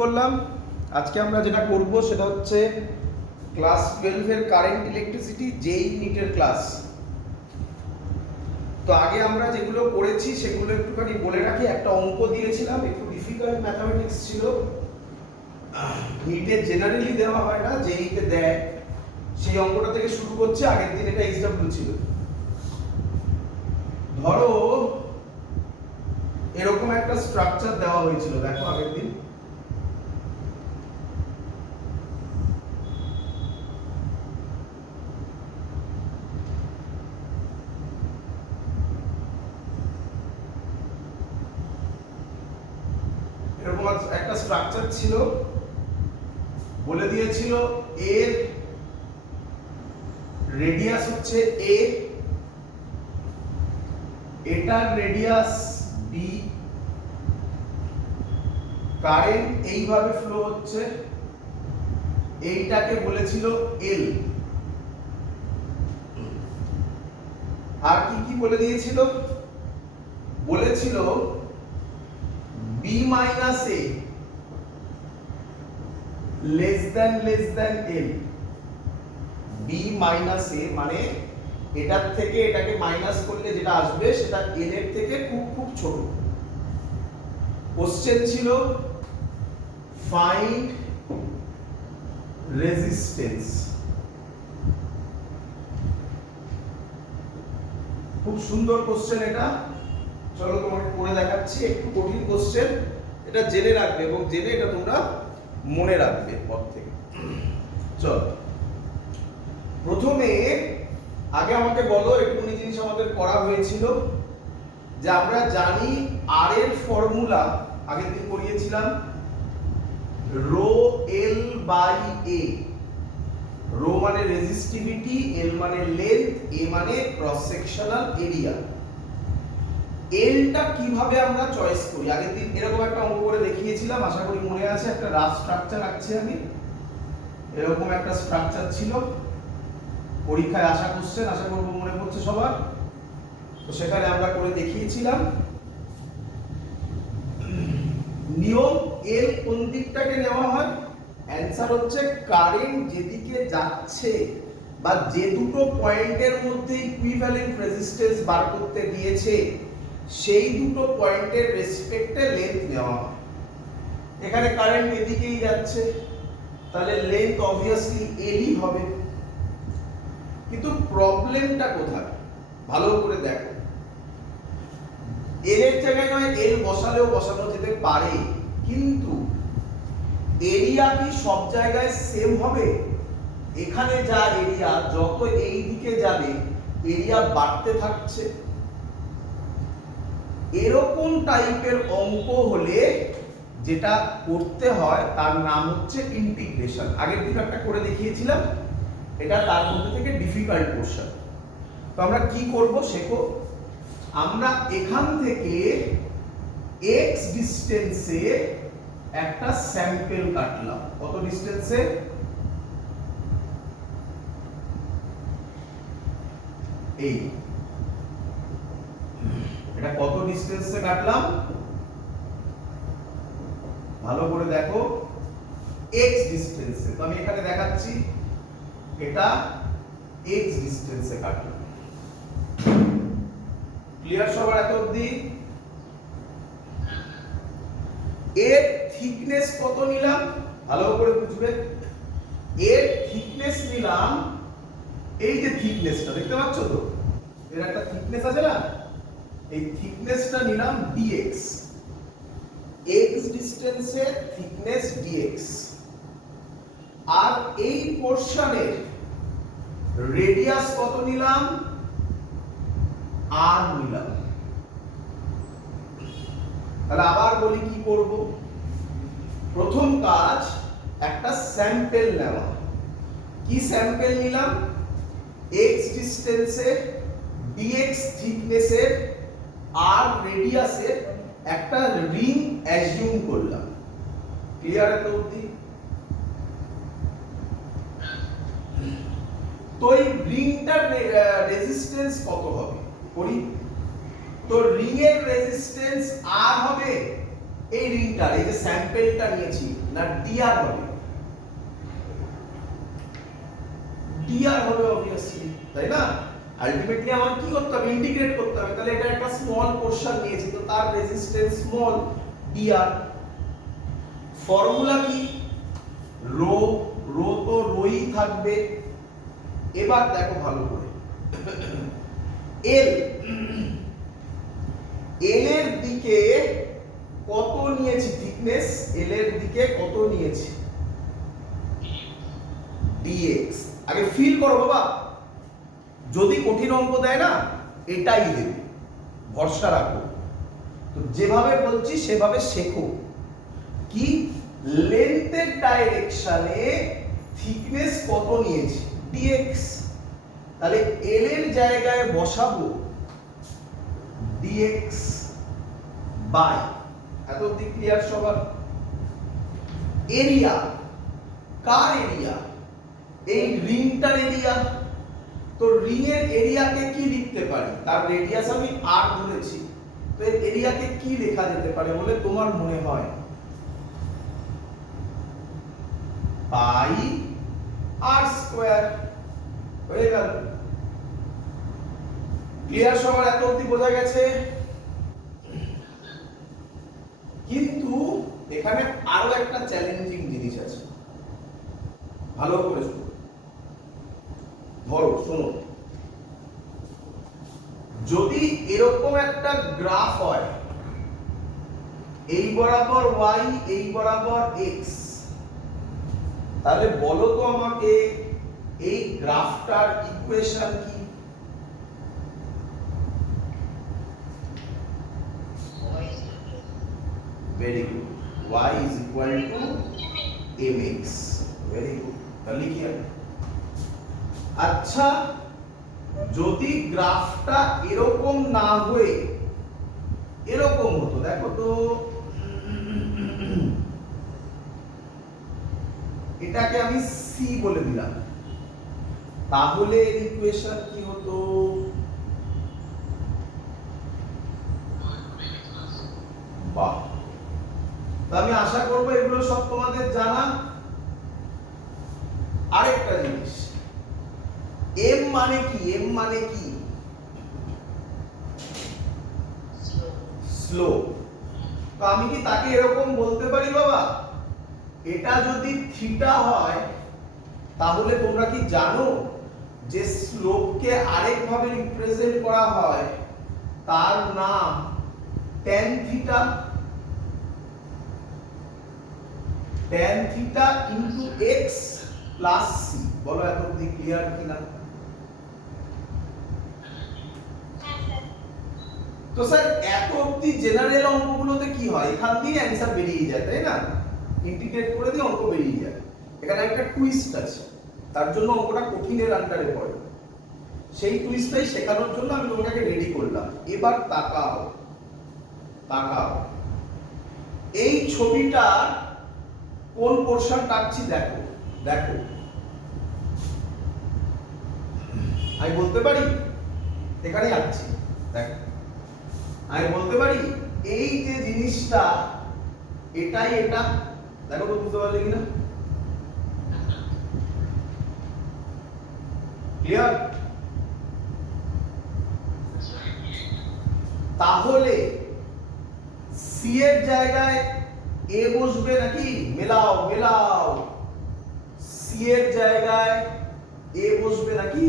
করলাম। আজকে আমরা যেটা করব সেটা হচ্ছে ক্লাস 12 এর কারেন্ট ইলেকট্রিসিটি যেই ইউনিটের ক্লাস। তো আগে আমরা যেগুলো করেছি সেগুলো একটুখানি বলে রাখি। একটা অঙ্ক দিয়েছিলাম, একটু ডিফিকাল্ট ম্যাথমেটিক্স ছিল, নিটে জেনারেলি দেওয়া হয় না, যেইতে দেয়। সেই অঙ্কটা থেকে শুরু করছে। আগের দিন এটা এইচডব্লিউ ছিল। ধরো এরকম একটা স্ট্রাকচার দেওয়া হয়েছিল, দেখো আগের দিন। এরকম একটা স্ট্রাকচার ছিল, বলে দিয়েছিল এর রেডিয়াস হচ্ছে a, এটার রেডিয়াস b, কারেন্ট এইভাবে ফ্লো হচ্ছে, এইটাকে বলেছিল L। আর কি কি বলে দিয়েছিল? বলেছিল b minus a less than L। b minus a মানে এটার থেকে এটাকে মাইনাস করলে যেটা আসবে সেটা L এর থেকে খুব খুব ছোট। কোশ্চেন ছিল ফাইন্ড রেজিস্ট্যান্স। খুব সুন্দর কোশ্চেন এটা। চলো তোমাকে করে দেখাচ্ছি। একটু কঠিন কোশ্চেন, এটা জেনে রাখবে এবং জেনে এটা তোমরা মনে রাখবে পর থেকে। চলো প্রথমে আগে আমাকে বলো, একটুখানি জিনিস আমাদের করা হয়েছিল যে আমরা জানি আর এর ফর্মুলা আগের দিন পড়িয়েছিলাম, rho L by A. Rho মানে রেজিস্টিভিটি, এল মানে লেন্থ, এ মানে ক্রস সেকশনাল এরিয়া। এলটা কিভাবে আমরা চয়েস করি? আগের দিন এরকম একটা অঙ্ক করে দেখিয়েছিলাম, আশা করি মনে আছে। একটা রাফ স্ট্রাকচার আঁকছি আমি। এরকম একটা স্ট্রাকচার ছিল, পরীক্ষায় আসা কোশ্চেন, আশা করব মনে পড়ছে সবার। তো সেখানে আমরা করে দেখিয়েছিলাম নিয়ম, এল কোন দিকটাকে নেওয়া হয়? অ্যানসার হচ্ছে কারেন্ট যেদিকে যাচ্ছে বা যে দুটো পয়েন্টের মধ্যে ইকুইভ্যালেন্ট রেজিস্ট্যান্স বার করতে দিয়েছে সেই দুটো পয়েন্টের রেসপেক্টে লেন্থ নেওয়া হয়। এখানে কারেন্ট এদিকেই যাচ্ছে, তাহলে লেন্থ অবভিয়াসলি এলই হবে। কিন্তু প্রবলেমটা কোথায় ভালো করে দেখো। এল এর জায়গায় নয় এল বসালেও বসানো যেতে পারে, কিন্তু এরিয়া কি সব জায়গায় সেম হবে? এখানে যা এরিয়া, যত এই দিকে যাবে এরিয়া বাড়তে থাকছে। এরকম টাইপের অঙ্ক হলে যেটা করতে হয় তার নাম হচ্ছে ইন্টিগ্রেশন। আগের দিন একটা করে দেখিয়েছিলাম, এটা তার মধ্যে থেকে ডিফিকাল্ট পোরশন। তো আমরা কি করব শেখো। আমরা এখান থেকে x ডিসটেন্সে একটা স্যাম্পল কাটলাম। কত ডিসটেন্সে? এই এটা কত ডিসটেন্সে কাটলাম ভালো করে দেখো, x ডিসটেন্সে। তো আমি এখানে দেখাচ্ছি এটা x ডিসটেন্সে কাটলাম। ক্লিয়ার সবার এত অবধি? এর থিকনেস কত নিলাম ভালো করে বুঝবে। এর থিকনেস নিলাম, এই যে থিকনেসটা দেখতে পাচ্ছ তো, এর একটা থিকনেস আছে না, এই থিকনেসটা নিলাম dx। x ডিসটেন্সে থিকনেস dx। আর এই পোরশনের রেডিয়াস কত নিলাম? r নিলাম। তাহলে আবার বলি কি করব। প্রথম কাজ একটা স্যাম্পল নেওয়া। কি স্যাম্পল নিলাম? x ডিসটেন্সে dx থিকনেসের r রেডিয়াসের একটা রিং অ্যাজিউম করলাম। ক্লিয়ার এত অবধি? তো এই রিংটার রেজিস্ট্যান্স কত হবে করি। তো রিং এর রেজিস্ট্যান্স r হবে, এই রিংটার এই যে স্যাম্পেলটা নিয়েছি না ডিআর হবে, ডিআর হবে অবভিয়াসলি, তাই না? আলটিমেটলি আমার কি করতে হবে, ইন্টিগ্রেট করতে হবে। তাহলে এটা একটা স্মল পোরশন নিয়েছি, তো তার রেজিস্ট্যান্স স্মল ডিআর। ফর্মুলা কি, রো, রো তো রোই থাকবে। এবার দেখো ভালো করে, এল, এল এর দিকে কত নিয়েছি থিকনেস, এল এর দিকে কত নিয়েছি dx। আগে ফিল করো বাবা, যদি কঠিন অঙ্ক দেয় না এটাই দেবে, ভরসা রাখো। তো যেভাবে বলছি সেভাবে শেখো। কি, লেন্থের ডাইরেকশনে থিকনেস কত নিয়েছি dx, তাহলে এল এর জায়গায় বসাবো dx বাই, এত অবধি ক্লিয়ার সবার? এরিয়া, কার এরিয়া, এই রিংটার এরিয়া। তো রিং এর এরিয়াকে কি লিখতে পারি, তার রেডিয়াস আমি r ধরেছি, তো এর এরিয়াকে কি লেখা যেতে পারে বলে তোমার মনে হয়? পাই r স্কয়ার। হয়ে গেল, ক্লিয়ার সবার? এত অবধি বোঝা গেছে? কিন্তু এখানে আরো একটা চ্যালেঞ্জিং জিনিস আছে, ভালো করে শোনো। ধরো শোনো, যদি এরকম একটা গ্রাফ হয়, এই বরাবর y, এই বরাবর x, তাহলে বলো তো আমাকে এই গ্রাফটার ইকুয়েশন কি? Very good. Y is equal to mx. Very good. তাহলে কি হবে? আচ্ছা, যদি গ্রাফটা এরকম না হয়ে এরকম হতো, দেখো তো এটাকে আমি সি বলে দিলাম, তাহলে এর ইকুয়েশন কি হতো? বাহ, আমি আশা করবো এগুলো সব তোমাদের জানা। আরেকটা জিনিস, এম মানে কি, এম মানে কি? স্লো। তো আমি কি তাকে এরকম বলতে পারি বাবা, এটা যদি থিটা হয় তাহলে তোমরা কি জানো যে স্লোপকে আরেকভাবে রিপ্রেজেন্ট করা হয়, তার নাম tan theta. tan theta into x plus c. বলো এত অবধি ক্লিয়ার কিনা? তো স্যার এত অবধি জেনারেল অঙ্কগুলোতে কি হয়, এখান দিয়ে অ্যানসার বেরিয়ে যায়, তাই না? ইন্টিগ্রেট করে দিয়ে অঙ্ক বেরিয়ে যায়। এখানে একটা টুইস্ট আছে, তার জন্য অঙ্কটা কঠিনের আন্ডারে পড়ে। সেই টুইস্টটাই শেখানোর জন্য আমি তোমাকে রেডি করলাম। এবার তাকাও, তাকাও, এই ছবিটা কোন পোরশন টাকছি দেখো, দেখো। আমি বলতে পারি, এখানেই আঁকছি, দেখো। আমি বলতে পারি এই যে জিনিসটা, এটাই এটা। দেখো তো বুঝতে পারলে কিনা? ক্লিয়ার? তাহলে সি এর জায়গায় এ বসবে নাকি? মেলাও মেলাও, সি এর জায়গায় এ বসবে নাকি?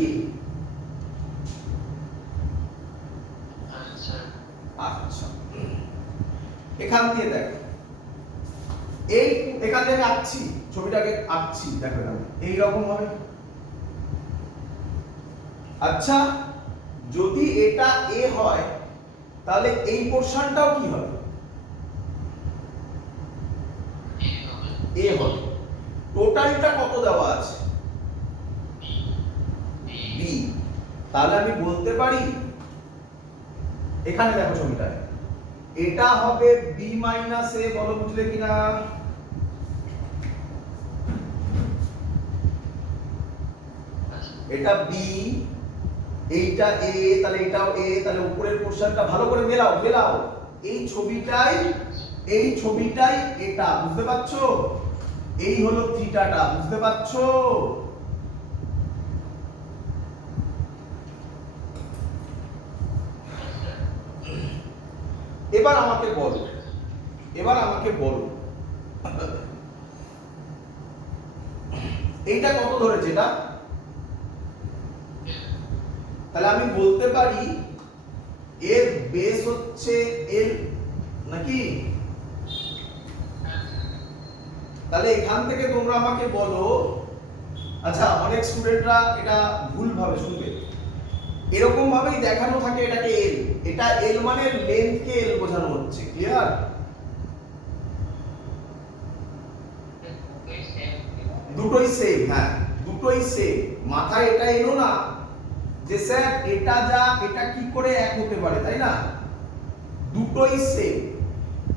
আচ্ছা, এখান দিয়ে দেখো, এই এখান থেকে আঁকছি, ছবিটাকে আঁকছি, দেখো এই রকম হবে। আচ্ছা, যদি এটা এ হয় তাহলে এই পোরশনটাও কি হবে? এ হবে। টোটালটা কত দেওয়া আছে? বি। তাহলে আমি বলতে পারি, এখানে দেখো ছবিটা, এটা হবে বি মাইনাস এ। বলো বুঝলে কিনা? এটা বি, এইটা এ, তাহলে এটাও এ, তাহলে উপরের পোরশনটা ভালো করে মেলাও মেলাও। এই ছবিটাই এই ছবিটাই এটা, বুঝতে পারছো? এই হলো থিটাটা, বুঝতে পারছো? এবার আমাকে বলো, এইটা কত ধরেছে এটা? তাহলে আমি বলতে পারি এর বেস হচ্ছে এল, নাকি? তাহলে এখান থেকে তোমরা আমাকে বলো, আচ্ছা অনেক স্টুডেন্টরা এটা ভুল ভাবে শুনবে, এরকম ভাবেই দেখানো থাকে এটাকে এল, এটা এল মানে লেন্থ কে এল বোঝানো হচ্ছে, ক্লিয়ার? দুটোই সেম, হ্যাঁ দুটোই সেম। মাথায় এটা এলো না যে স্যার এটা যা এটা কি করে এক হতে পারে, তাই না? দুটোই সেম,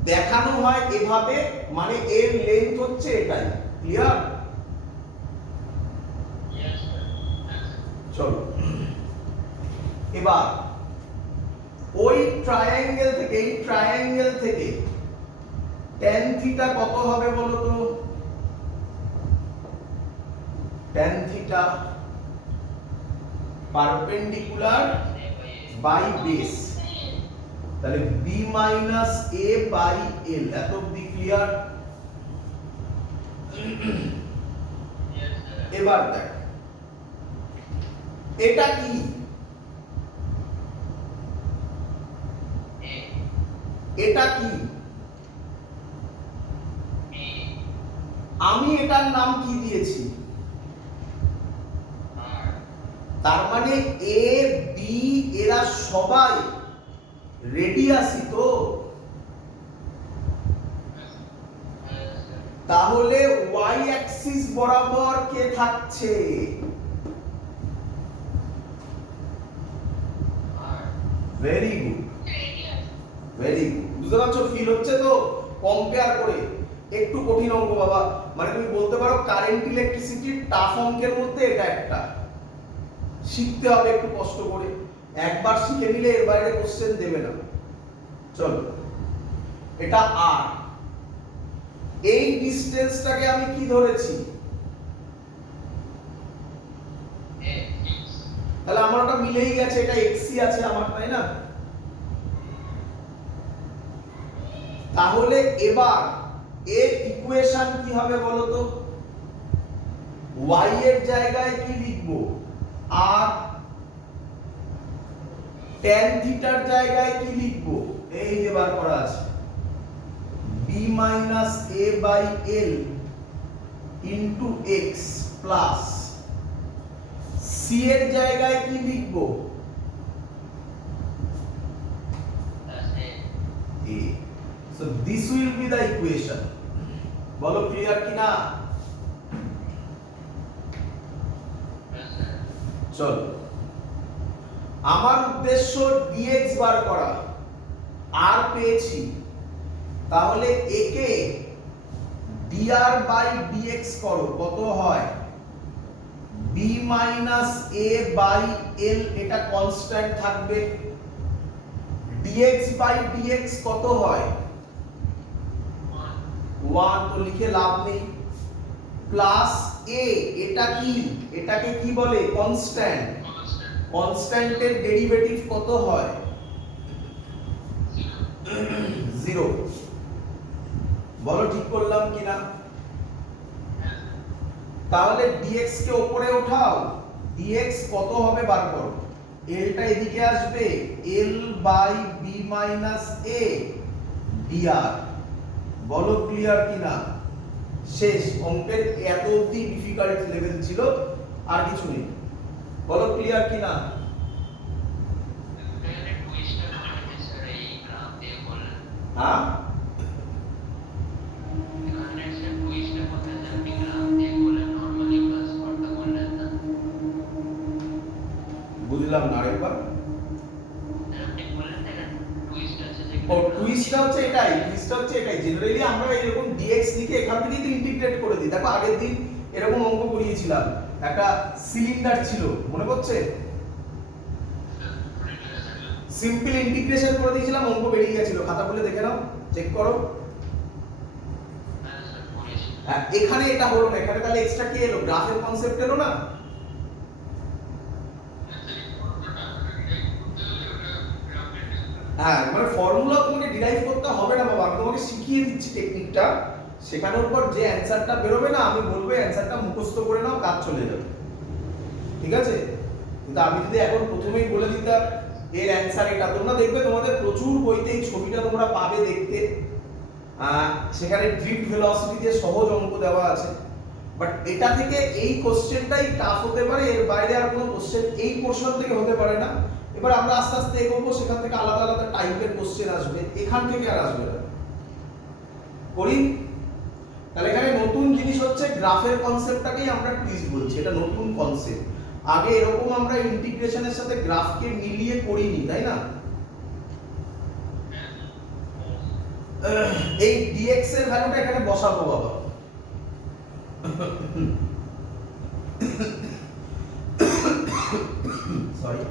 দেখানো হয় এভাবে, মানে এর লেন্থ হচ্ছে এটাই, ক্লিয়ার? চলো এবার ওই ট্রায়াঙ্গেল থেকে, এই ট্রায়াঙ্গেল থেকে tan থিটা কত হবে বলো তো? tan theta perpendicular by base, তাহলে b minus a by l, এত অবধি ক্লিয়ার? এবার দেখ এটা কি, এটা কি? আমি এটার নাম কি দিয়েছি? তার মানে এ বি এরা সবাই রেডিয়াসই তো, তাহলে y অ্যাক্সিস বরাবর কে থাকছে? ভেরি গুড, ভেরি গুড, বুঝতে পারছো? ফিল হচ্ছে তো কম্পেয়ার করে? একটু কঠিন অঙ্ক বাবা, মানে তুমি বলতে পারো কারেন্ট ইলেকট্রিসিটির টাফ অঙ্কের মধ্যে এটা একটা, শিখতে হবে একটু কষ্ট করে, একবার শিখে নিলে এর বাইরে কোশ্চেন দেবে না। চলো এটা আর, এই ডিসটেন্সটাকে আমি কি ধরেছি? তাহলে আমার ওটা মিলেই গেছে, এটা এক্সই আছে আমার, তাই না? তাহলে এবার এর ইকুয়েশন কি হবে বলো তো? y এর জায়গায় কি লিখবো? আর tan থিটার জায়গায় কি লিখবো? এই যে বার করা আছে b minus a by l into x plus c এর জায়গায় কি লিখবো? a. So this will be the equation. বলো ক্লিয়ার কিনা? চলো আমার উদ্দেশ্য dx বার করা, আর পেয়েছি, তাহলে একে dr বাই dx করো, কত হয়? b minus a by l, এটা কনস্ট্যান্ট থাকবে, dx বাই dx কত হয়? 1, তো লিখে লাভ নেই, প্লাস a, এটা কি, এটাকে কি বলে? কনস্ট্যান্ট, কনস্ট্যান্টের ডেরিভেটিভ কত হয়? 0। বলো ঠিক করলাম কিনা? তাহলে dx কে উপরে ওঠাও, dx কত হবে বার করো, l টা এদিকে আসবে, l by b minus a dr। বলো ক্লিয়ার কিনা? শেষ, অঙ্কের এত অবধি ডিফিকাল্ট লেভেল ছিল, আর কিছু নেই। বলো ক্লিয়ার কিনা? হ্যাঁ বুঝলাম না, আরেকবার। ও টুইস্টটা হচ্ছে এটাই, টুইস্টটা হচ্ছে এটাই, জেনারেলি আমরা এরকম dx লিখে এখান থেকেই তো ইন্টিগ্রেট করে দিই। দেখো আগের দিন এরকম অঙ্ক করিয়েছিলাম, একটা সিলিন্ডার ছিল, মনে পড়ছে? সিম্পল ইন্টিগ্রেশন করে দিয়েছিলাম, অঙ্ক বেরিয়ে গেছিল, খাতা খুলে দেখে নাও, চেক করো। এখানে এটা হলো না, এখানে তাহলে এক্সট্রা কি এলো, গ্রাফের কনসেপ্ট এলো না। হ্যাঁ মানে ফর্মুলা তোমাকে ডিরাইভ করতে হবে না বাবা, আমি তোমাকে শিখিয়ে দিচ্ছি টেকনিকটা, শেখানোর পর যে অ্যানসারটা বেরোবে না আমি বলবো অ্যানসারটা মুখস্থ করে নাও, কাজ চলে যাবে, ঠিক আছে। কিন্তু আমি যদি এখন প্রথমেই বলে দিতাম এর অ্যানসার এটা, তোমরা দেখবে তোমাদের প্রচুর বইতে এই ছবিটা তোমরা পাবে দেখতে, সেখানে ড্রিফট ভেলোসিটি দিয়ে সহজ অঙ্ক দেওয়া আছে, বাট এটা থেকে এই কোশ্চেনটাই টাফ হতে পারে, এর বাইরে আর কোনো কোশ্চেন এই পোর্শন থেকে হতে পারে না। এবার আমরা আস্তে আস্তে এগোবো, সেখান থেকে আলাদা আলাদা টাইপের কোশ্চেন আসবে, এখান থেকে আর আসবে না। করি তাহলে এখানে নতুন জিনিস হচ্ছে গ্রাফের কনসেপ্টটাকেই আমরা টুইস্ট বলছি, এটা নতুন কনসেপ্ট। আগে এরকম আমরা ইন্টিগ্রেশনের সাথে গ্রাফকে মিলিয়ে করিনি, তাই না? এই dx এর ভ্যালুটা এখানে বসাবো বাবা, সরি,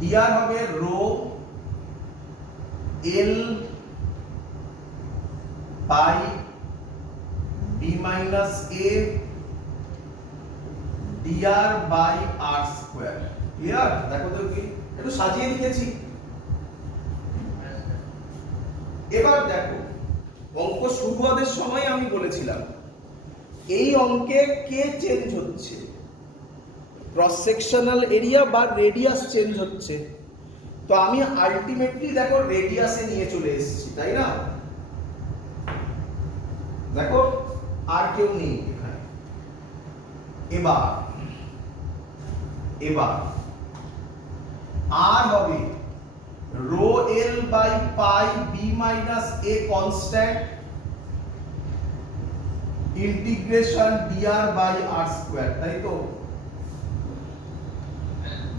dr হবে rho l by b minus a dr by r square. Clear? দেখো তো কি একটু সাজিয়ে লিখেছি। এবার দেখো অঙ্ক শুরুয়াতের সময় আমি বলেছিলাম এই অঙ্কে কে চেঞ্জ হচ্ছে, ক্রস সেকশনাল এরিয়া বা রেডিয়াস চেঞ্জ হচ্ছে, তো আমি আলটিমেটলি দেখো রেডিয়াসে নিয়ে চলে এসেছি, তাই না? দেখো আর কেউ নেই এখানে। এবার আর হবে rho l by pi b minus a constant integration dr by r square, তাই তো?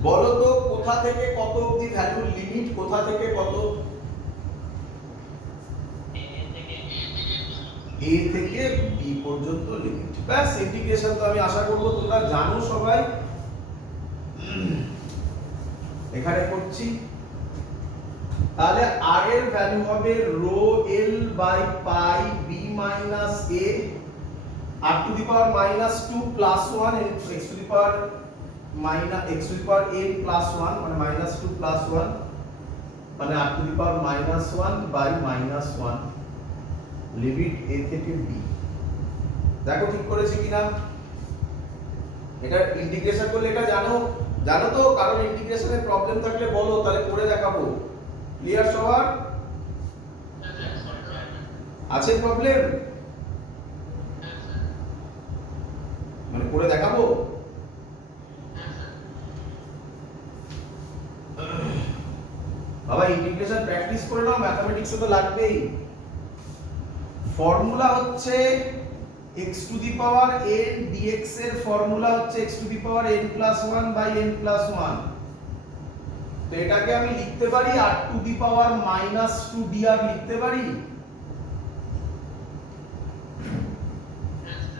বলো তো কোথা থেকে কত অবধি ভ্যালু লিমিট, কোথা থেকে কত? a থেকে b পর্যন্ত লিমিট, ব্যাস। ইন্টিগ্রেশন তো আমি আশা করব তোমরা জানো সবাই, এখানে করছি। তাহলে r এর ভ্যালু হবে rho l by pi b minus a r to the power minus 2 plus 1 and x to the power minus x to the power n plus 1 মানে minus 2 plus 1 মানে r to the power minus 1 by minus 1 limit a থেকে b। দেখো ঠিক করেছি কিনা? এটা integration করলে এটা জানো তো, কারণ ইন্টিগ্রেশনের প্রবলেম থাকলে বলো, তাহলে করে দেখাবো। ক্লিয়ার সবার? আছে প্রবলেম? মানে করে দেখাবো? বাবা ইন্টিগ্রেশন প্র্যাকটিস করে নাও, ম্যাথমেটিক্সে তো লাগবেই। ফর্মুলা হচ্ছে x to the power n dx এর ফর্মুলা হচ্ছে x to the power n plus 1 by n plus 1। তো এটাকে আমি লিখতে পারি r to the power minus 2 dr লিখতে পারি।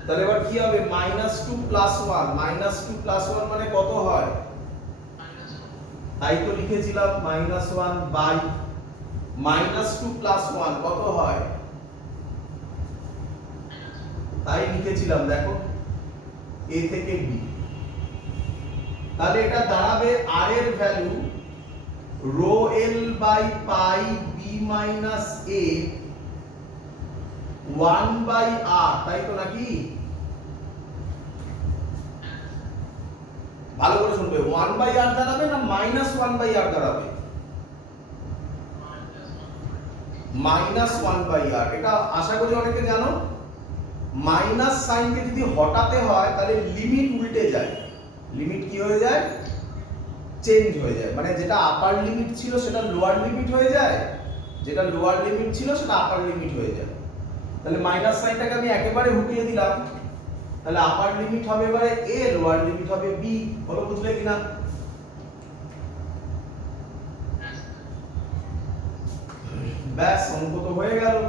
তাহলে এবার কি হবে, মাইনাস 2 প্লাস 1, মাইনাস 2 প্লাস 1 মানে কত হয়? তাই তো লিখেছিলাম মাইনাস 1 বাই মাইনাস 2 প্লাস 1 কত হয়? তাই লিখেছিলাম, দেখো a থেকে b। তাহলে এটা দাঁড়াবে r এর value rho l by pi b minus a 1 by r, তাই তো নাকি? ভালো করে শুনবে, 1 by r দাঁড়াবে না মাইনাস 1 by r দাঁড়াবে? Minus 1 by r। এটা আশা করি অনেকে জানো। মাইনাস সাইনকে যদি হটাতে হয় তাহলে লিমিট উল্টে যায়, লিমিট কি হয়ে যায়? চেঞ্জ হয়ে যায়, মানে যেটা আপার লিমিট ছিল সেটা লোয়ার লিমিট হয়ে যায়, যেটা লোয়ার লিমিট ছিল সেটা আপার লিমিট হয়ে যায়। তাহলে মাইনাস সাইনটাকে আমি একেবারে হুকিয়ে দিলাম, তাহলে আপার লিমিট হবে এবারে a, লোয়ার লিমিট হবে b। বলো বুঝলে কিনা? ব্যাস অঙ্ক তো হয়ে গেল।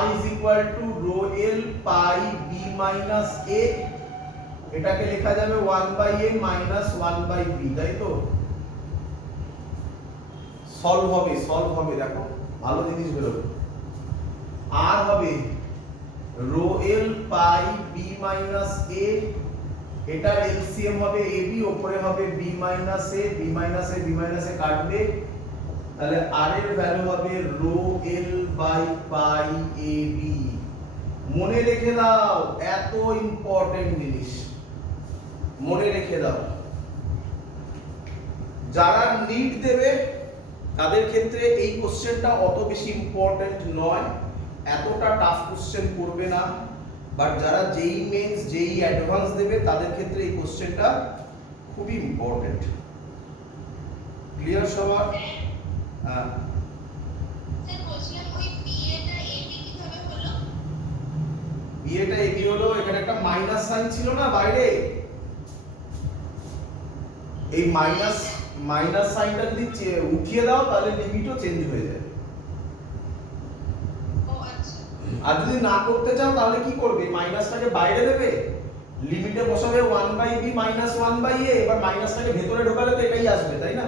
r is equal to rho l pi b minus a, এটাকে লেখা যাবে 1 by a minus 1 by b, তাই তো? সলভ হবে, দেখো ভালো জিনিস বেরোবে। r হবে rho L pi B minus A, এটার এলসিএম হবে এবি, উপরে হবে B minus A, B minus A B minus A কাটবে, তাহলে আর এর ভ্যালু হবে rho L by pi A B. মনে রেখে দাও, এত ইম্পর্টেন্ট জিনিস মনে রেখে দাও। যারা নিট দেবে তাদের ক্ষেত্রে এই কোশ্চেনটা অত বেশি ইম্পর্টেন্ট নয়, এতটা টাফ কোশ্চেন করবে না, বাট যারা জেই মেন্স জেই অ্যাডভান্স দেবে তাদের ক্ষেত্রে এই কোশ্চেনটা খুবই ইম্পর্টেন্ট। ক্লিয়ার সবার? হ্যাঁ স্যার বলছিলাম ওই বিএটা এবি কিভাবে হলো? বিএটা এবি হলো, এখানে একটা মাইনাস সাইন ছিল না বাইরে, এই মাইনাস সাইনটা যদি উঠিয়ে দাও তাহলে লিমিটও চেঞ্জ হয়ে যাবে। ও আচ্ছা। আর যদি না করতে চাও তাহলে কি করবে, মাইনাসটাকে বাইরে দেবে, লিমিটে বসাবে 1/b মাইনাস 1/a, এবার মাইনাসটাকে ভেতরে ঢোকালে তো এটাই আসবে, তাই না?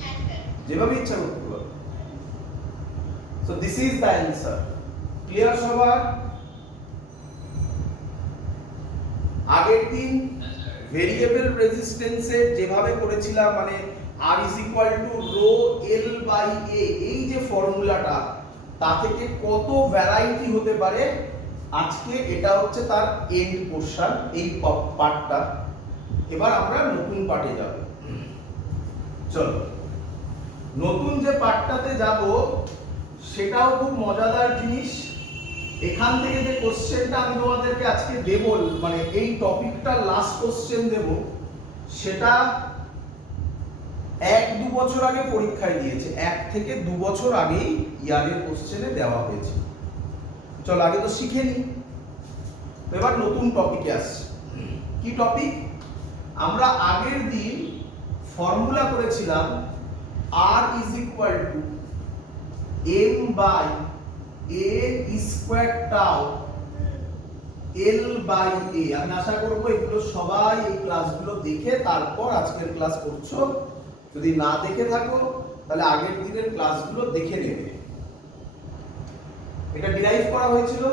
হ্যাঁ স্যার। যেভাবে ইচ্ছা করতে পারো। So this is the answer. Clear সবার? আগের দিন ভেরিয়েবল রেজিস্ট্যান্সের যেভাবে করেছিলাম, মানে r is equal to rho l by a, এই যে ফর্মুলাটা, তা থেকে কত ভ্যারাইটি হতে পারে, আজকে এটা হচ্ছে তার এন্ড পোরশন, এই পার্টটা। এবার আমরা নতুন পার্টে যাব। চলো নতুন যে পার্টটাতে যাব সেটাও খুব মজাদার জিনিস। এখান থেকে যে কোশ্চেনটা আমি তোমাদেরকে আজকে দেব, মানে এই টপিকটা লাস্ট কোশ্চেন দেব, সেটা 1-2 বছর আগে পরীক্ষায় দিয়েছে, 1 থেকে 2 বছর আগেই ইয়ারের কোশ্চেনে দেওয়া হয়েছে। চলো আগে তো শিখে নি, এবার নতুন টপিকে আসছি। কি টপিক? আমরা আগের দিন ফর্মুলা করেছিলাম r is equal to m by a square tau l by a। আমি আশা করব এগুলো সবাই এই ক্লাসগুলো দেখে তারপর আজকের ক্লাস করছো, যদি না দেখে থাকো তাহলে আগের দিনের ক্লাসগুলো দেখে নেবে। এটা ডিরাইভ করা হয়েছিল,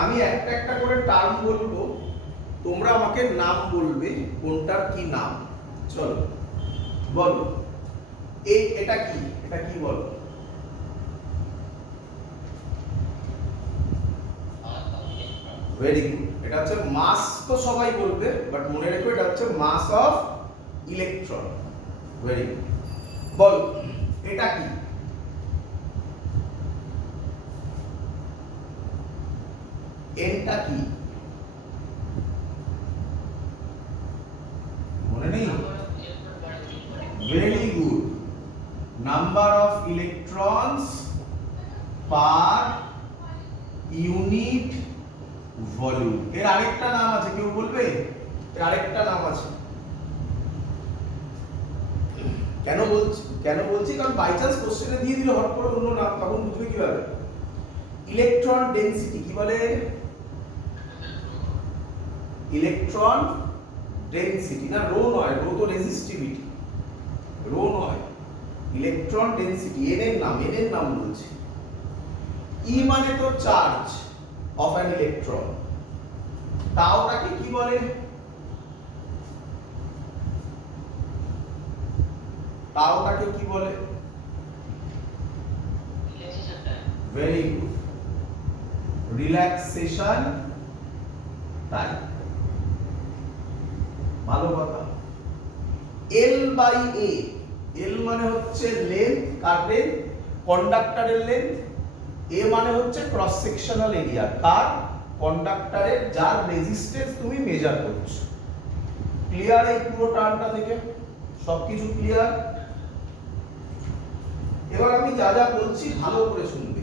আমি একটা একটা করে টার্ম বলবো, তোমরা আমাকে নাম বলবে কোনটার কি নাম। চলো বলো, এটা কি, এটা কি বলো? ভেরি গুড, এটা হচ্ছে মাস, তো সবাই বলবে, বাট মনে রেখো এটা হচ্ছে মাস অফ ইলেকট্রন। ভেরি গুড, বল এটা কি? এনটা কি মনে নেই? Very good, number of electrons per unit volume. এর আরেকটা নাম আছে, কেউ বলবে? এর আরেকটা নাম আছে। কেন বলছি কারণ বাই চান্স কোশ্চেনে দিয়ে দিল হট করে অন্য নাম, তখন বুঝবে কিভাবে? ইলেকট্রন ডেনসিটি কি বলে? ইলেকট্রন ডেনসিটি না, রো নয়, রো তো রেজিস্টিভিটি, রো নয়, ইলেকট্রন ডেনসিটি। এন এর নাম বলছি। ই মানে তো চার্জ অফ অ্যান ইলেকট্রন। টাওটাকে কি বলে? টাওটাকে কি বলে? Very good, relaxation time. ভালো কথা। এল বাই এ, এল মানে হচ্ছে লেন্থ, কার লেন্থ? কন্ডাক্টরের লেন্থ। এ মানে হচ্ছে ক্রস সেকশনাল এরিয়া, কার? কন্ডাক্টরের, যার রেজিস্ট্যান্স তুমি মেজার করছো। ক্লিয়ার এই পুরো টার্মটা থেকে? সবকিছু ক্লিয়ার? এবার আমি যা যা বলছি ভালো করে শুনবে।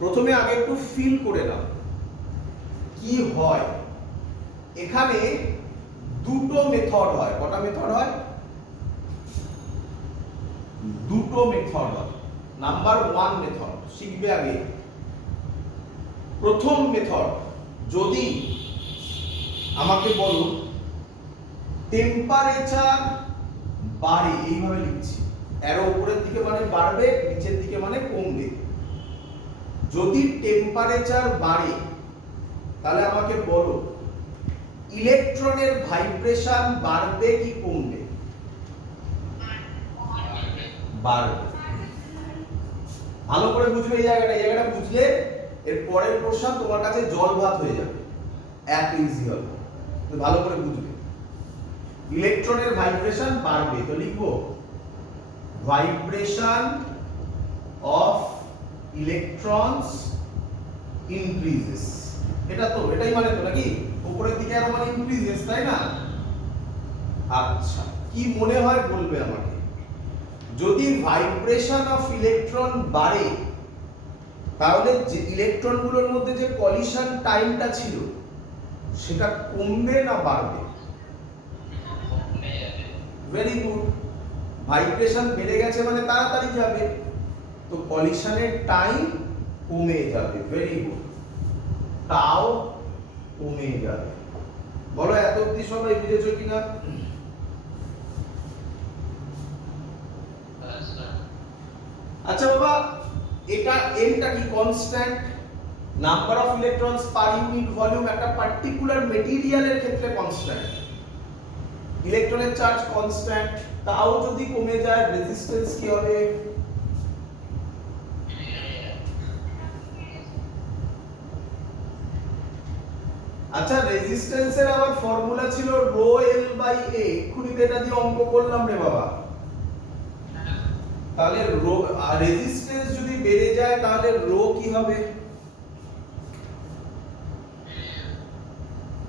প্রথমে আগে একটু ফিল করে নাও কি হয়। এখানে দুটো মেথড হয়। কটা মেথড হয়? দুটো মেথড হয়। নাম্বার 1 মেথড শিখবে আগে। প্রথম মেথড, যদি আমাকে বলো টেম্পারেচার বাড়ে, এইভাবে লিখছি, অ্যারো উপরের দিকে মানে বাড়বে, নিচের দিকে মানে কমবে। যদি টেম্পারেচার বাড়ে তাহলে আমাকে বলো ইলেকট্রনের ভাইব্রেশন বাড়বে কি কমবে? বাড়বে। ভালো করে বুঝবে এই জায়গাটা বুঝলে এর পরের প্রশ্ন তোমার কাছে জল ভাত হয়ে যাবে, এত ইজি হবে। তো ভালো করে বুঝবে ইলেকট্রনের ভাইব্রেশন বাড়বে, তো লিখবো ভাইব্রেশন অফ ইলেকট্রনস ইনক্রিজেস। এটাই মানে তো নাকি উপরের দিকে আরো মানে ইনক্রিজেস, তাই না? আচ্ছা, কি মনে হয় বলবে আমাকে, যদি ভাইব্রেশন অফ ইলেকট্রন বাড়ে তাহলে যে ইলেকট্রনগুলোর মধ্যে যে কলিশন টাইমটা ছিল সেটা কমবে না বাড়বে? Very good. ভাইব্রেশন বেড়ে গেছে মানে তাড়াতাড়ি যাবে, তো কলিশনের টাইম কমে যাবে। ভেরি গুড, তাও কমে যাবে। বলো এত অবধি সবাই বুঝেছো কিনা? আচ্ছা বাবা, এটা এনটা কি constant, number of electrons per unit volume একটা পার্টিকুলার মেটেরিয়ালের ক্ষেত্রে কনস্ট্যান্ট, ইলেকট্রনের চার্জ কনস্ট্যান্ট, তাও যদি কমে যায় রেজিস্ট্যান্স কি হবে? আচ্ছা, রেজিস্ট্যান্সের আবার ফর্মুলা ছিল রো এল বাই এ, এক্ষুনি তো এটা দিয়ে অঙ্ক করলাম রে বাবা। তাহলে রো রেজিস্ট্যান্স যদি বেড়ে যায় তাহলে রো কি হবে?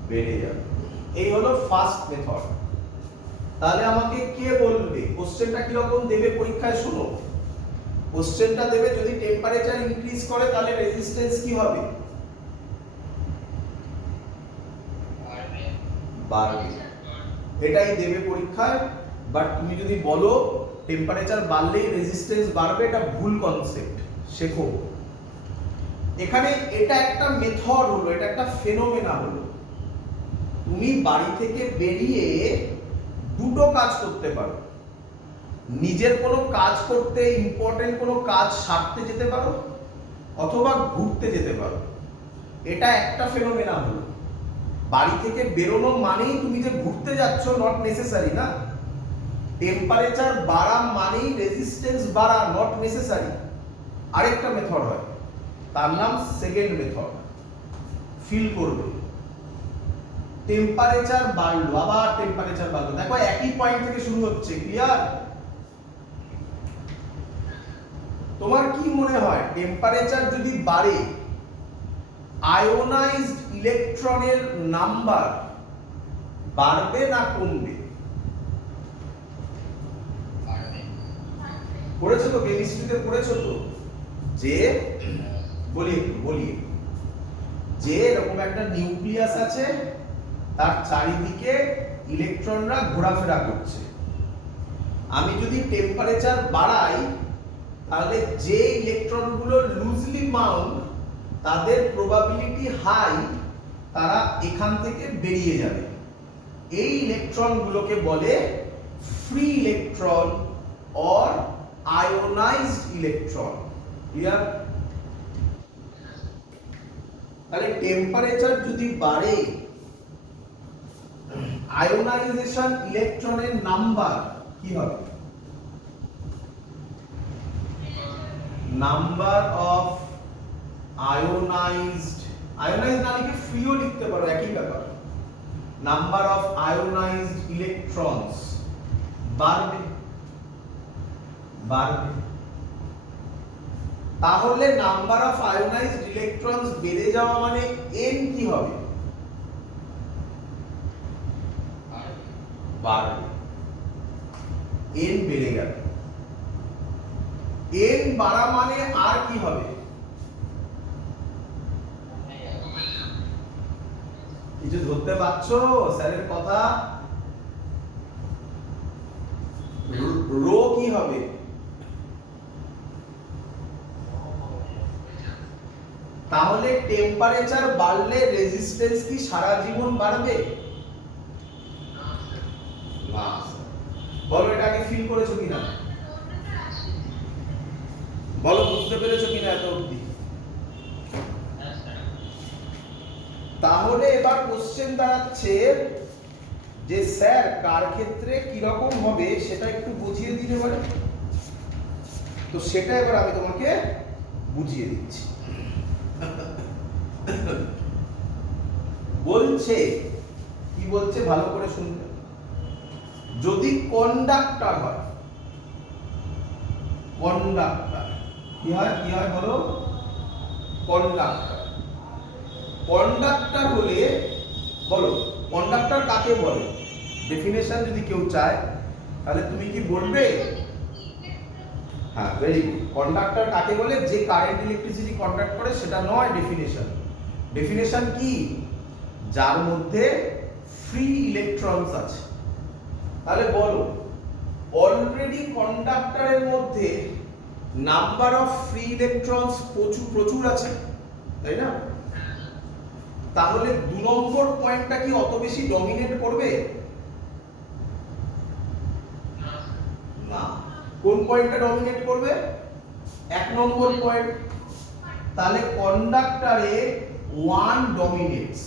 বেড়ে যাবে। এই হলো ফার্স্ট মেথড। তাহলে আমাকে কে বলবে কোশ্চেনটা কি রকম দেবে পরীক্ষায়? শোনো, কোশ্চেনটা দেবে যদি টেম্পারেচার ইনক্রিজ করে তাহলে রেজিস্ট্যান্স কি হবে? বাড়বে। এটাই দেবে পরীক্ষায়। বাট তুমি যদি বলো টেম্পারেচার বাড়লেই রেজিস্ট্যান্স বাড়বে, এটা ভুল কনসেপ্ট, শেখো। এখানে এটা একটা মেথড হলো, এটা একটা ফেনোমেনা হলো। তুমি বাড়ি থেকে বেরিয়ে দুটো কাজ করতে পারো, নিজের কোনো কাজ করতে, ইম্পর্টেন্ট কোনো কাজ সারতে যেতে পারো, অথবা ঘুরতে যেতে পারো। এটা একটা ফেনোমেনা হলো। বাড়ি থেকে বেরোনো মানেই তুমি যে ঘুরতে যাচ্ছ নট নেসেসারি না। টেম্পারেচার বাড়া মানেই রেজিস্ট্যান্স বাড়া নট নেসেসারি। আরেকটা মেথড হয়, তার নাম সেকেন্ড মেথড। ফিল করবে টেম্পারেচার বাড়লো, আবার টেম্পারেচার বাড়লো, দেখো একই পয়েন্ট থেকে শুরু হচ্ছে। ক্লিয়ার? তোমার কি মনে হয় টেম্পারেচার যদি বাড়ে আয়োনাইজড ইলেকট্রনের নাম্বার বাড়বে না কমবে? পড়েছো তো, কেমিস্ট্রিতে পড়েছো তো, যে বলি যে এরকম একটা নিউক্লিয়াস আছে, তার চারিদিকে ইলেকট্রনরা ঘোরাফেরা করছে। আমি যদি টেম্পারেচার বাড়াই তাহলে যে ইলেকট্রনগুলো লুজলি বাউন্ড তাদের প্রবাবিলিটি হাই, তারা এখান থেকে বেরিয়ে যাবে। এই ইলেকট্রনগুলোকে বলে free electron or ionized electron. Clear? তাহলে টেম্পারেচার যদি বাড়ে আয়োনাইজেশন ইলেকট্রনের নাম্বার কি হবে? নাম্বার অফ আয়োনাইজড না লিখে ফ্রিও লিখতে পারো, একই ব্যাপার। নাম্বার অফ আয়োনাইজড ইলেকট্রনস বাড়বে। তাহলে নাম্বার অফ আয়োনাইজড ইলেকট্রনস বেড়ে যাওয়া মানে n কি হবে? বাড়বে। n বেড়ে গেল। n বাড়া মানে আর কি হবে? কিছু ধরতে পারছো স্যারের কথা? রো কি হবে? তাহলে টেম্পারেচার বাড়লে রেজিস্ট্যান্স কি সারা জীবন বাড়বে? না। বলো এটা আগে ফিল করেছো কিনা? বলো বুঝতে পেরেছো কিনা এত অবধি? তাহলে এবার কোশ্চেন দাঁড়াচ্ছে যে স্যার কার ক্ষেত্রে কিরকম হবে সেটা একটু বুঝিয়ে দিতে পারে। তো সেটা এবার আমি তোমাকে বুঝিয়ে দিচ্ছি। বলছে কি বলছে ভালো করে শুনবে। যদি কন্ডাক্টর হয়, কন্ডাক্টর কি হয় বলো? কন্ডাক্টর। কন্ডাক্টর হলে বলো কন্ডাক্টর কাকে বলে? ডেফিনেশন যদি কেউ চায় তাহলে তুমি কি বলবে? হ্যাঁ, ভেরি গুড। কন্ডাক্টর কাকে বলে? যে কারেন্ট ইলেকট্রিসিটি কন্ডাক্ট করে সেটা নয় ডেফিনেশন। ডেফিনেশন কি? যার মধ্যে ফ্রি ইলেকট্রনস আছে। তাহলে বলো অলরেডি কন্ডাক্টরের মধ্যে নাম্বার অফ ফ্রি ইলেকট্রনস প্রচুর আছে, তাই না? তাহলে 2 নম্বর পয়েন্টটা কি অত বেশি ডমিনেট করবে? না। কোন পয়েন্টটা ডমিনেট করবে? 1 নম্বর পয়েন্ট। তাহলে কন্ডাক্টরে 1 ডমিনেটস।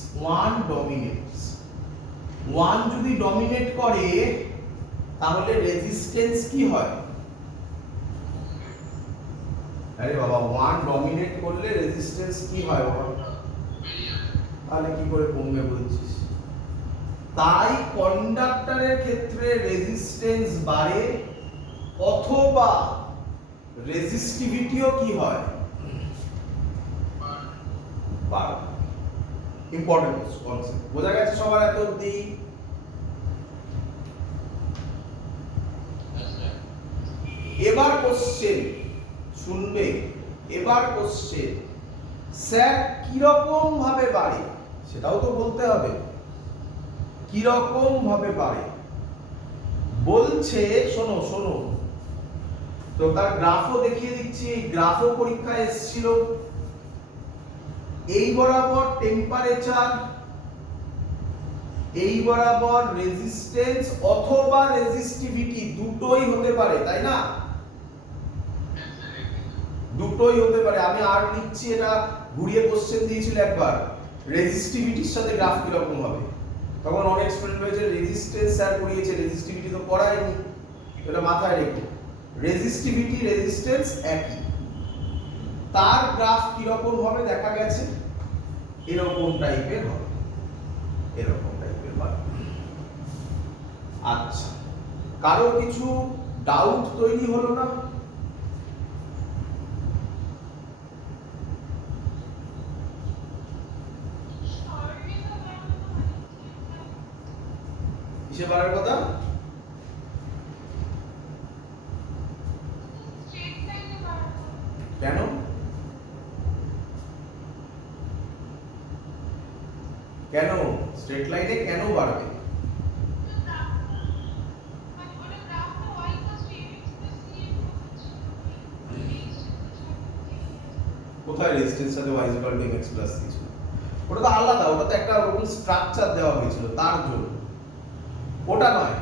1 যদি ডমিনেট করে তাহলে রেজিস্ট্যান্স কি হয়? আরে বাবা 1 ডমিনেট করলে রেজিস্ট্যান্স কি হয় বাবা? তাহলে কি করে কমবে বলছিস? তাই কন্ডাক্টরের ক্ষেত্রে রেজিস্ট্যান্স বাড়ে অথবা রেজিস্টিভিটিও কি হয়? বাড়ে। Important concept. বোঝা গেছে সবার এত অবধি? এবার কোশ্চেন শুনবে। এবার কোশ্চেন স্যার কিরকম ভাবে বাড়ে সেটাও তো বলতে হবে। কিরকম ভাবে বাড়ে বলছে, শোনো শোনো। তো তার গ্রাফও দেখিয়ে দিচ্ছি। এই গ্রাফও পরীক্ষায় এসেছিল। এই বরাবর টেম্পারেচার, এই বরাবর রেজিস্ট্যান্স অথবা রেজিস্টিভিটি দুটোই হতে পারে, তাই না? দুটোই হতে পারে। আমি আর লিখছি, এটা ঘুরিয়ে কোশ্চেন দিয়েছিল একবার, রেজিস্টিভিটির সাথে গ্রাফ কিরকম হবে। তখন অনেক স্টুডেন্ট হয়েছে রেজিস্ট্যান্স স্যার করিয়েছে, রেজিস্টিভিটি তো করায়নি। এটা মাথায় রেখো, রেজিস্টিভিটি রেজিস্ট্যান্স একই। তার গ্রাফ কিরকম হবে দেখা গেছে এরকম টাইপের হবে, এরকম টাইপের হবে। আচ্ছা, কারো কিছু ডাউট তৈরি হলো না? কিসে বাড়ার কথা? কেন? কেন স্ট্রেট লাইনে কেন বাড়বে? কোথায় রেজিস্ট্যান্স সাথে y = mx প্লাস c ছিল? ওটা তো আলাদা, ওটা তো একটা রকম স্ট্রাকচার দেওয়া হয়েছিল তার জন্য, ওটা নয়।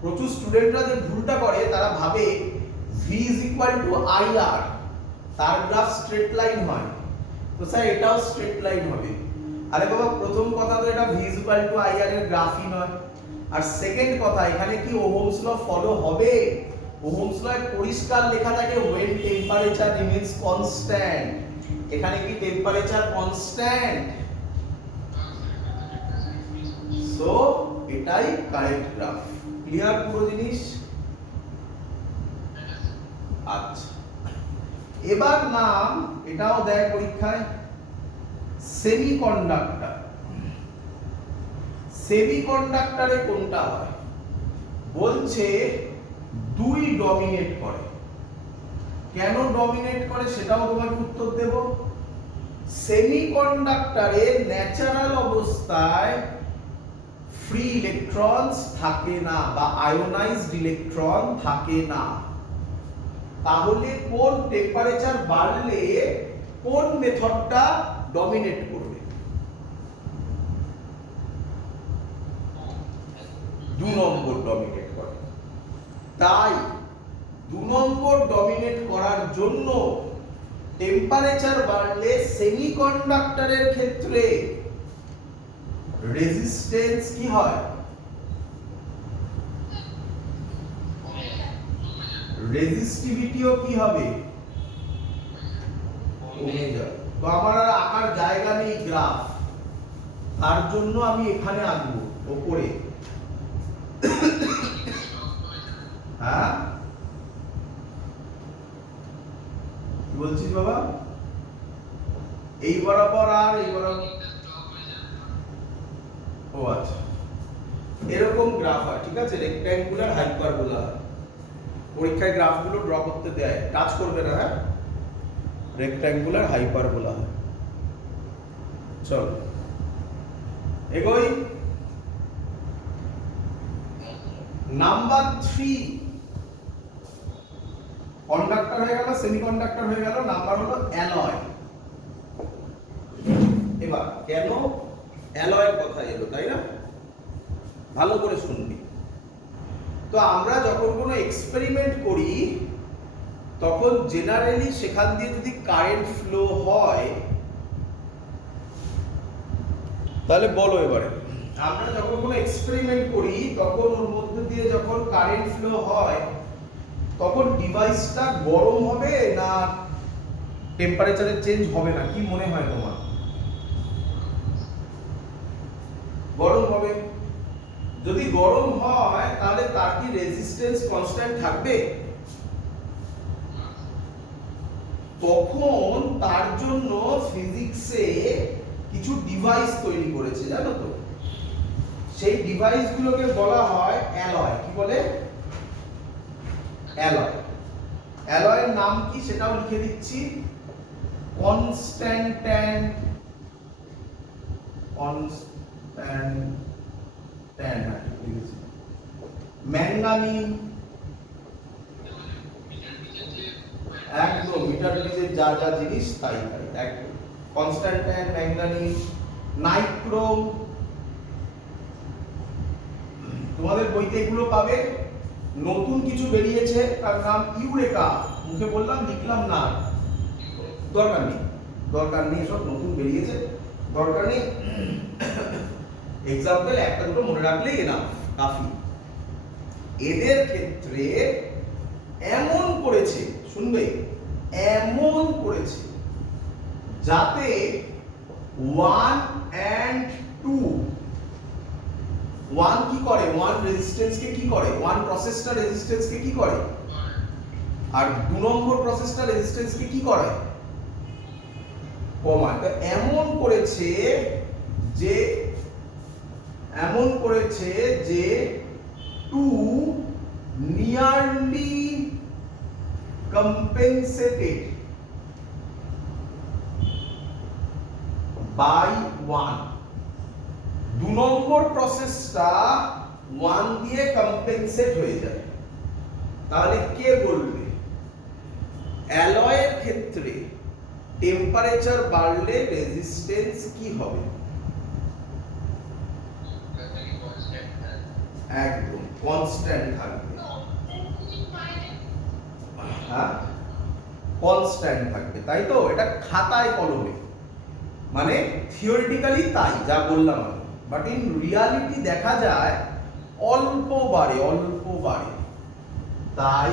প্রচুর স্টুডেন্টরা যে ভুলটা করে তারা ভাবে v = ir, তার গ্রাফ স্ট্রেট লাইন হয়। তো স্যার এটাও স্ট্রেট লাইন হবে। আরে বাবা প্রথম কথা তো এটা v = ir এর গ্রাফই নয়। আর সেকেন্ড কথা, এখানে কি ওহমস ল ফলো হবে? ওহমস ল এ পরিষ্কার লেখা থাকে when temperature remains constant। এখানে কি টেম্পারেচার কনস্ট্যান্ট? সো এটাই কারেক্ট গ্রাফ। ক্লিয়ার পুরো জিনিস? আচ্ছা, এবার নাম এটাও দেয় পরীক্ষায়, সেমিকন্ডাক্টর। সেমিকন্ডাক্টরে কোনটা হয়? বলছে 2 ডমিনেট করে। কেন ডমিনেট করে সেটাও তোমাকে উত্তর দেব। সেমিকন্ডাক্টরে ন্যাচারাল অবস্থায় ফ্রি ইলেকট্রনস থাকে না বা আয়োনাইজড ইলেকট্রন থাকে না। তাহলে কোন টেম্পারেচার বাড়লে কোন মেথডটা ডমিনেট করবে? 2 নম্বর ডমিনেট করে। তাই 2 নম্বর ডমিনেট করার জন্য টেম্পারেচার বাড়লে সেমিকন্ডাক্টরের ক্ষেত্রে রেজিস্ট্যান্স কি হয়? রেজিস্টিভিটিও কি হবে? কমে যাবে। তো আমার আর আঁকার জায়গা নেই গ্রাফ, তার জন্য আমি এখানে আঁকবো ওপরে। হ্যাঁ কি বলছিস বাবা? এই বরাবর আর এই বরাবর? ও আচ্ছা, এরকম গ্রাফ হয়, ঠিক আছে, রেক্ট্যাঙ্গুলার হাইপারবোলা। পরীক্ষায় গ্রাফগুলো ড্র করতে দেয়, কাজ করবে না। হ্যাঁ, রেক্ট্যাঙ্গুলার হাইপারবোলা। চল এগোই। নাম্বার 3, কন্ডাক্টর হয়ে গেল, সেমিকন্ডাক্টর হয়ে গেল, নাম্বার হলো অ্যালয়। এবার কেন অ্যালয়ের কথা এলো, তাই না? ভালো করে শুনবি। তো আমরা যখন কোনো এক্সপেরিমেন্ট করি তখন জেনারেলি সেখান দিয়ে যদি কারেন্ট ফ্লো হয়, তাহলে বলো এবারে, আমরা যখন কোনো এক্সপেরিমেন্ট করি তখন ওর মধ্যে দিয়ে যখন কারেন্ট ফ্লো হয় তখন ডিভাইসটা গরম হবে না টেম্পারেচারে চেঞ্জ হবে না? কি মনে হয় তোমার? গরম হবে। যদি গরম হয় তাহলে তার কি রেজিস্ট্যান্স কনস্ট্যান্ট থাকবে? তখন তার জন্য ফিজিক্সে কিছু ডিভাইস তৈরি করেছে, জানো তো? সেই ডিভাইসগুলোকে বলা হয় অ্যালয়। কি বলে? অ্যালয়। অ্যালয়ের নাম কি সেটাও লিখে দিচ্ছি, ম্যাঙ্গানিজ, একদম মিটার গেজের যা যা জিনিস তাই তাই, একদম কনস্ট্যান্টাইন, ম্যাঙ্গানিজ, নাইক্রোম। তোমাদের বইতে এগুলো পাবে। নতুন কিছু বেরিয়েছে, তার নাম ইউরেকা। মুখে বললাম, লিখলাম না, দরকার নেই, দরকার নেই, সব নতুন বেরিয়েছে, দরকার নেই। এক্সাম্পল একটা দুটো মনে রাখলেই না কাফি। এদের ক্ষেত্রে এমন করেছে, শুনবে, এমন করেছে যাতে 1 and 2, 1 কি করে, 1 রেজিস্ট্যান্সকে কি করে, 1 প্রসেসটা রেজিস্ট্যান্সকে কি করে, আর 2 নম্বর প্রসেসটা রেজিস্ট্যান্সকে কি করে, কমায়। তো এমন করেছে যে 2 নিয়ারলি compensated by 1। 2 নম্বর প্রসেসটা 1 দিয়ে কম্পেনসেট হয়ে যায়। তাহলে কে বলবে অ্যালয়ের ক্ষেত্রে টেম্পারেচার বাড়লে রেজিস্ট্যান্স কি হবে? একদম কনস্ট্যান্ট থাকবে। হ্যাঁ, কনস্ট্যান্ট থাকবে, তাই তো? এটা খাতায় কলমে, মানে থিওরিটিক্যালি তাই যা বললাম আমি, বাট ইন রিয়ালিটি দেখা যায় অল্প বাড়ে, অল্প বাড়ে। তাই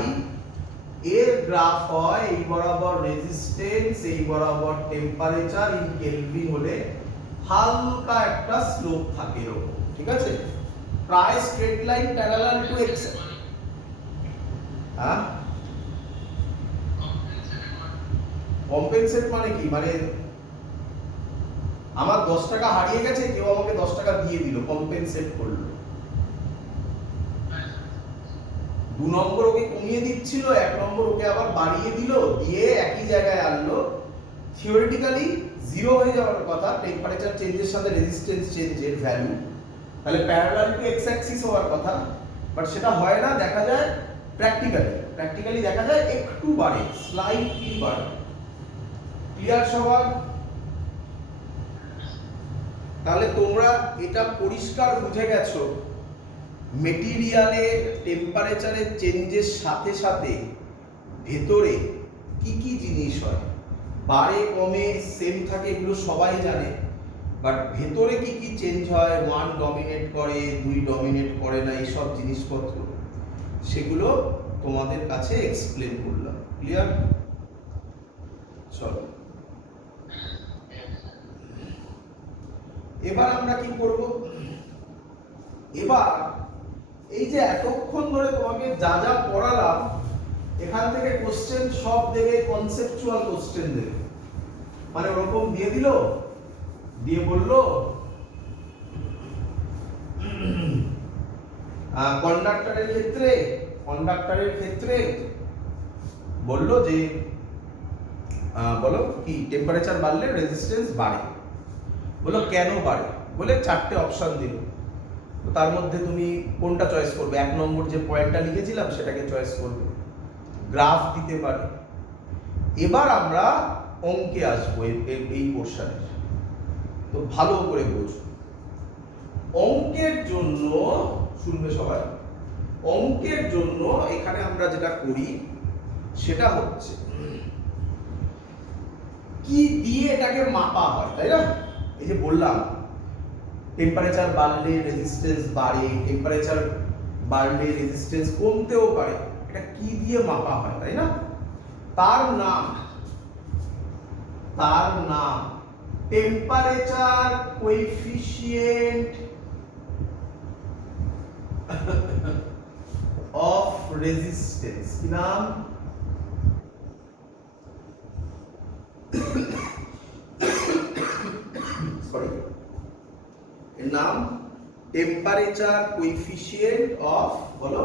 এর গ্রাফ হয় এই বরাবর রেজিস্ট্যান্স, এই বরাবর টেম্পারেচার ইন কেলভিন হলে হালকা একটা স্লোপ থাকে এরকম, ঠিক আছে? প্রায় straight line parallel to x. হ্যাঁ, কম্পেনসেট মানে কি? মানে আমার 10 টাকা হারিয়ে গেছে, কেউ আমাকে 10 টাকা দিয়ে দিল, কম্পেনসেট করলো। 2 নম্বর ওকে কমিয়ে দিচ্ছিল, 1 নম্বর ওকে আবার বাড়িয়ে দিল, দিয়ে একই জায়গায় আনলো। থিওরিটিক্যালি জিরো হয়ে যাওয়ার কথা টেম্পারেচার চেঞ্জের সাথে রেজিস্ট্যান্স চেঞ্জের ভ্যালু, তাহলে প্যারালাল টু এক্স অ্যাক্সিস হওয়ার কথা, বাট সেটা হয় না। দেখা যায় প্র্যাকটিক্যালি দেখা যায় একটু বাড়ে, স্লাইটলি বাড়ে। ক্লিয়ার সবার? তাহলে তোমরা এটা পরিষ্কার বুঝে গেছো, মেটেরিয়ালের টেম্পারেচারের চেঞ্জের সাথে সাথে ভেতরে কি কি জিনিস হয়, বারে কমে সেম থাকে এগুলো সবাই জানে, বাট ভেতরে কি কি চেঞ্জ হয়, 1 ডমিনেট করে 2 ডমিনেট করে না, এইসব জিনিসপত্র সেগুলো তোমাদের কাছে এক্সপ্লেন করলাম। ক্লিয়ার? চলো এবার আমরা কি করব, এবার এই যে এতক্ষণ ধরে তোমাকে যা যা পড়ালাম এখান থেকে কোশ্চেন সব দেবে, কনসেপচুয়াল কোশ্চেন দেবে, মানে ওরকম দিয়ে দিল, দিয়ে বললো কন্ডাক্টরের ক্ষেত্রে বললো যে বলো কি টেম্পারেচার বাড়লে রেজিস্ট্যান্স বাড়ে, বলো কেন বাড়ে, বলে 4টে অপশন দিল, তো তার মধ্যে তুমি কোনটা চয়েস করবে, 1 নম্বর যে পয়েন্টটা লিখেছিলাম সেটাকে চয়েস করবে, গ্রাফ দিতে পারে। এবার আমরা অঙ্কে আসবো এই পোর্শনের, তো ভালো করে বোঝো। অঙ্কের জন্য শুনবে সবাই, অঙ্কের জন্য এখানে আমরা যেটা করি সেটা হচ্ছে কি দিয়ে এটাকে মাপা হয়, তাই না? এই যে বললাম টেম্পারেচার বাড়লে রেজিস্ট্যান্স বাড়ে, টেম্পারেচার বাড়লে রেজিস্ট্যান্স কমতেও পারে, এটা কি দিয়ে মাপা হয়, তাই না? তার নাম টেম্পারেচার কোএফিসিয়েন্ট অফ রেজিস্ট্যান্স। কি নাম? সরি, এর নাম টেম্পারেচার কোএফিসিয়েন্ট অফ বলো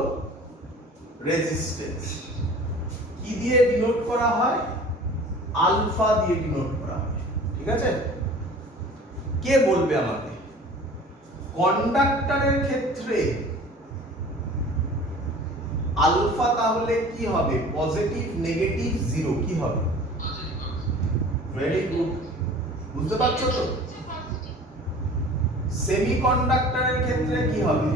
রেজিস্ট্যান্স। কি দিয়ে ডিনোট করা হয়? আলফা দিয়ে ডিনোট করা হয়। ঠিক আছে? কে বলবে আমাকে? কন্ডাক্টরের ক্ষেত্রে আলফা তাহলে কি হবে? পজিটিভ, নেগেটিভ, জিরো, কি হবে? ভেরি গুড, বুঝতে পারছো তো? সেমিকন্ডাক্টরের ক্ষেত্রে কি হবে?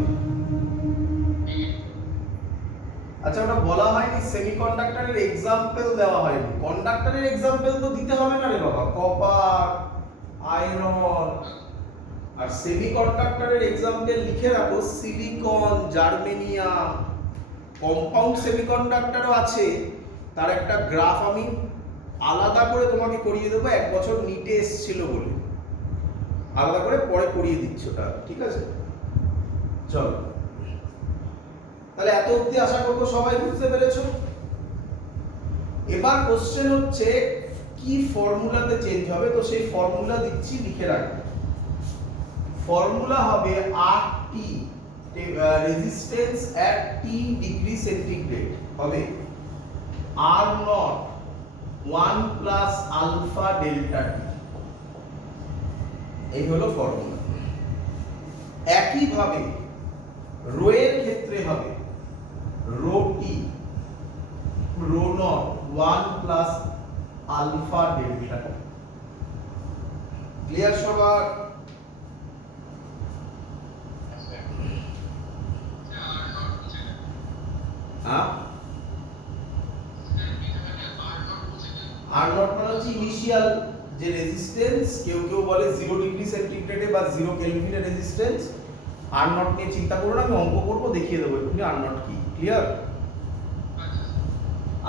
আচ্ছা, ওটা বলা হয়নি, সেমিকন্ডাক্টরের এক্সাম্পল দেওয়া হয়নি। কন্ডাক্টরের এক্সাম্পল তো দিতে হবে না রে বাবা, কপার, আয়রন। আর সেমিকন্ডাক্টরের এক্সাম্পল লিখে রাখো, সিলিকন, জার্মেনিয়াম। কম্পাউন্ড সেমিকন্ডাক্টরও আছে, তার একটা গ্রাফ আমি আলাদা করে তোমাকে করিয়ে দেবো, 1 বছর নিটে এসেছিল বলে আলাদা করে পরে করিয়ে দিচ্ছি ওটা। ঠিক আছে? চলো, তাহলে এত অবধি আশা করবো সবাই বুঝতে পেরেছো। এবার কোশ্চেন হচ্ছে কি ফর্মুলাতে চেঞ্জ হবে, তো সেই ফর্মুলা দিচ্ছি, লিখে রাখবে। ফর্মুলা হবে RT, resistance at T degree centigrade হবে R naught 1 plus alpha delta T। এই হলো ফর্মুলা। একই ভাবে রো এর ক্ষেত্রে হবে rho T, rho naught 1 plus alpha delta T। Clear সবার? আর নট মানে হচ্ছে ইনিশিয়াল যে রেজিস্ট্যান্স, কেউ কেউ বলে 0 ডিগ্রি সেন্টিগ্রেডে বা 0 কেলভিনে রেজিস্ট্যান্স। আর নট নিয়ে চিন্তা করো না, আমি অঙ্ক করবো, দেখিয়ে দেবো এক্ষুনি আর নট কি। ক্লিয়ার?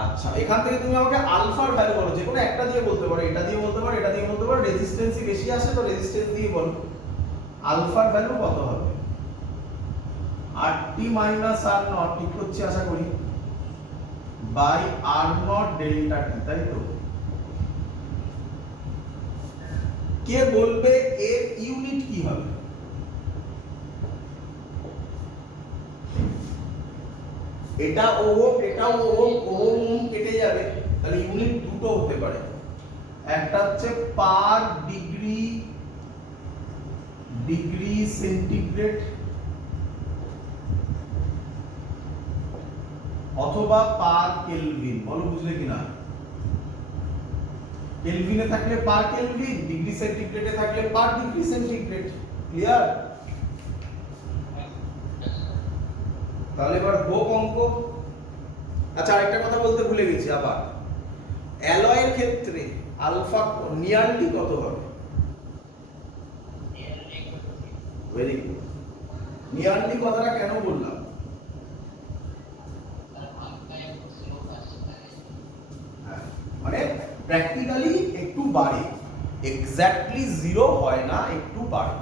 আচ্ছা, এখান থেকে তুমি আমাকে আলফার ভ্যালু বলো, যে কোনো একটা দিয়ে বলতে পারো, এটা দিয়ে বলতে পারো, এটা দিয়ে বলতে পারো, রেজিস্ট্যান্সই বেশি আসে তো রেজিস্ট্যান্স দিয়ে বলো। আলফার ভ্যালু কত হবে? RT মাইনাস আর নট, ঠিক হচ্ছে আশা করি, বাই আর নট ডেল্টা টি, তাই তো? কে বলবে এর ইউনিট কি হবে? এটা ওহম, এটাও ওহম, ওহম ওহম কেটে যাবে, তাহলে ইউনিট দুটো হতে পারে। একটা হচ্ছে পার ডিগ্রি সেন্টিগ্রেড, অথবা পার কেলভিন। বলো বুঝলে কিনা? কেলভিনে থাকলে পার কেলভিন, ডিগ্রি সেন্টিগ্রেডে থাকলে পার ডিগ্রি সেন্টিগ্রেড। ক্লিয়ার? তাহলে এবার হোক অঙ্ক। আচ্ছা আরেকটা কথা বলতে ভুলে গেছি আবার, অ্যালয়ের ক্ষেত্রে আলফা নিয়ারলি কত হবে? Very good. নিয়ারলি কথাটা কেন বললাম? মানে প্র্যাকটিক্যালি একটু বাড়ে, এক্স্যাক্টলি জিরো হয় না, একটু বাড়ে।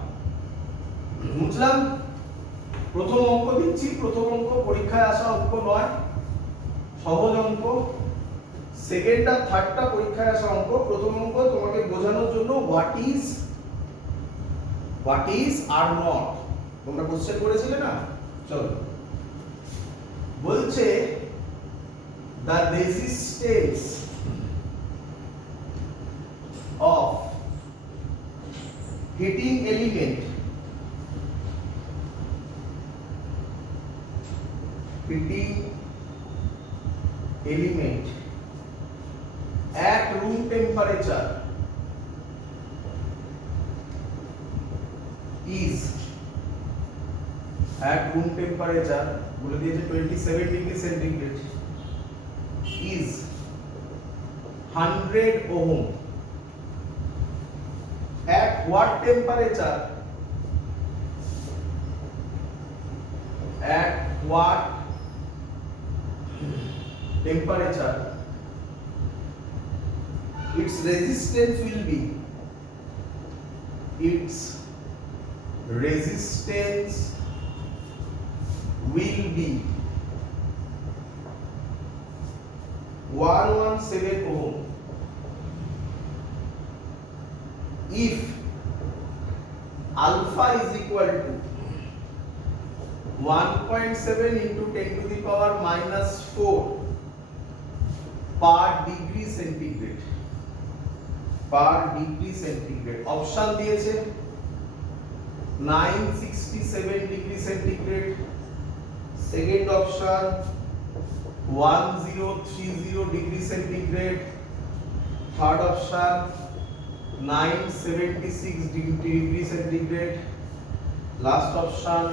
বুঝলাম? প্রথম অঙ্ক দিচ্ছি, প্রথম অঙ্ক পরীক্ষায় আসা অঙ্ক নয়, সহজ অঙ্ক। সেকেন্ড আর থার্ডটা পরীক্ষায় আসা অঙ্ক। প্রথম অঙ্ক তোমাকে বোঝানোর জন্য হোয়াট ইজ আর নট, তোমরা কোশ্চেন করেছিলে না? চলো, বলছে the resistance of heating element at room temperature is বলে দিয়েছে 27 degree centigrade is 100 ohm at what temperature? At what temperature its resistance will be? Its resistance will be 117 ohm. If alpha is equal to 1.7 into 10 to the power minus 4 per degree centigrade, option দিয়েছে 967 degree centigrade, second option 1030 degree centigrade, third option 976 degree centigrade, last option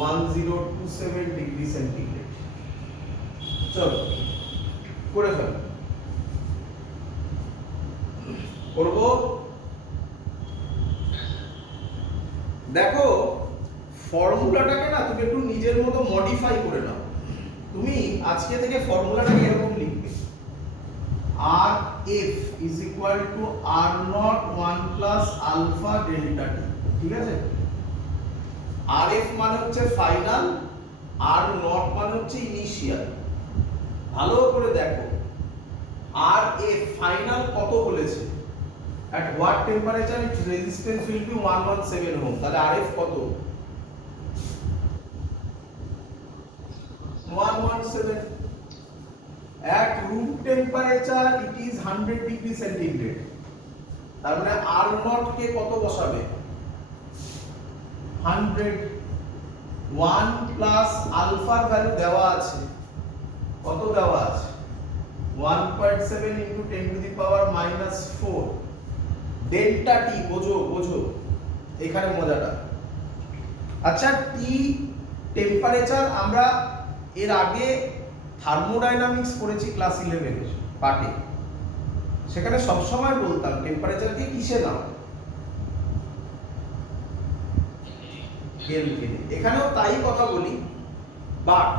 1027 degree centigrade. চলো করে fail, করব। দেখো ফর্মুলাটাকে না তুমি একটু নিজের মতো মডিফাই করে নাও। তুমি আজকে থেকে ফর্মুলাটাকে এরকম লিখবে, R F is equal to R naught 1 plus alpha delta T. ঠিক আছে? আর এফ মানে হচ্ছে ফাইনাল, আর নট মানে হচ্ছে ইনিশিয়াল। ভালো করে দেখো, আর এফ ফাইনাল কত বলেছে? at what temperature its resistance will be 117 ohm, তাহলে RF কত? 117। at room temperature it is 100 degree centigrade, তার মানে R naught কে কত বসাবে? 100। 1 প্লাস আলফার ভ্যালু দেওয়া আছে, কত দেওয়া আছে? 1.7 into 10 to the power minus 4 delta টি। বোঝো এখানে মজাটা। আচ্ছা, টি টেম্পারেচার আমরা এর আগে থার্মোডাইনামিক্স পড়েছি ক্লাস 11 এর পার্টে, সেখানে সব সময় বলতাম টেম্পারেচারকে কিসে নাও? কেলভিনে। এখানেও তাই কথা বলি, বাট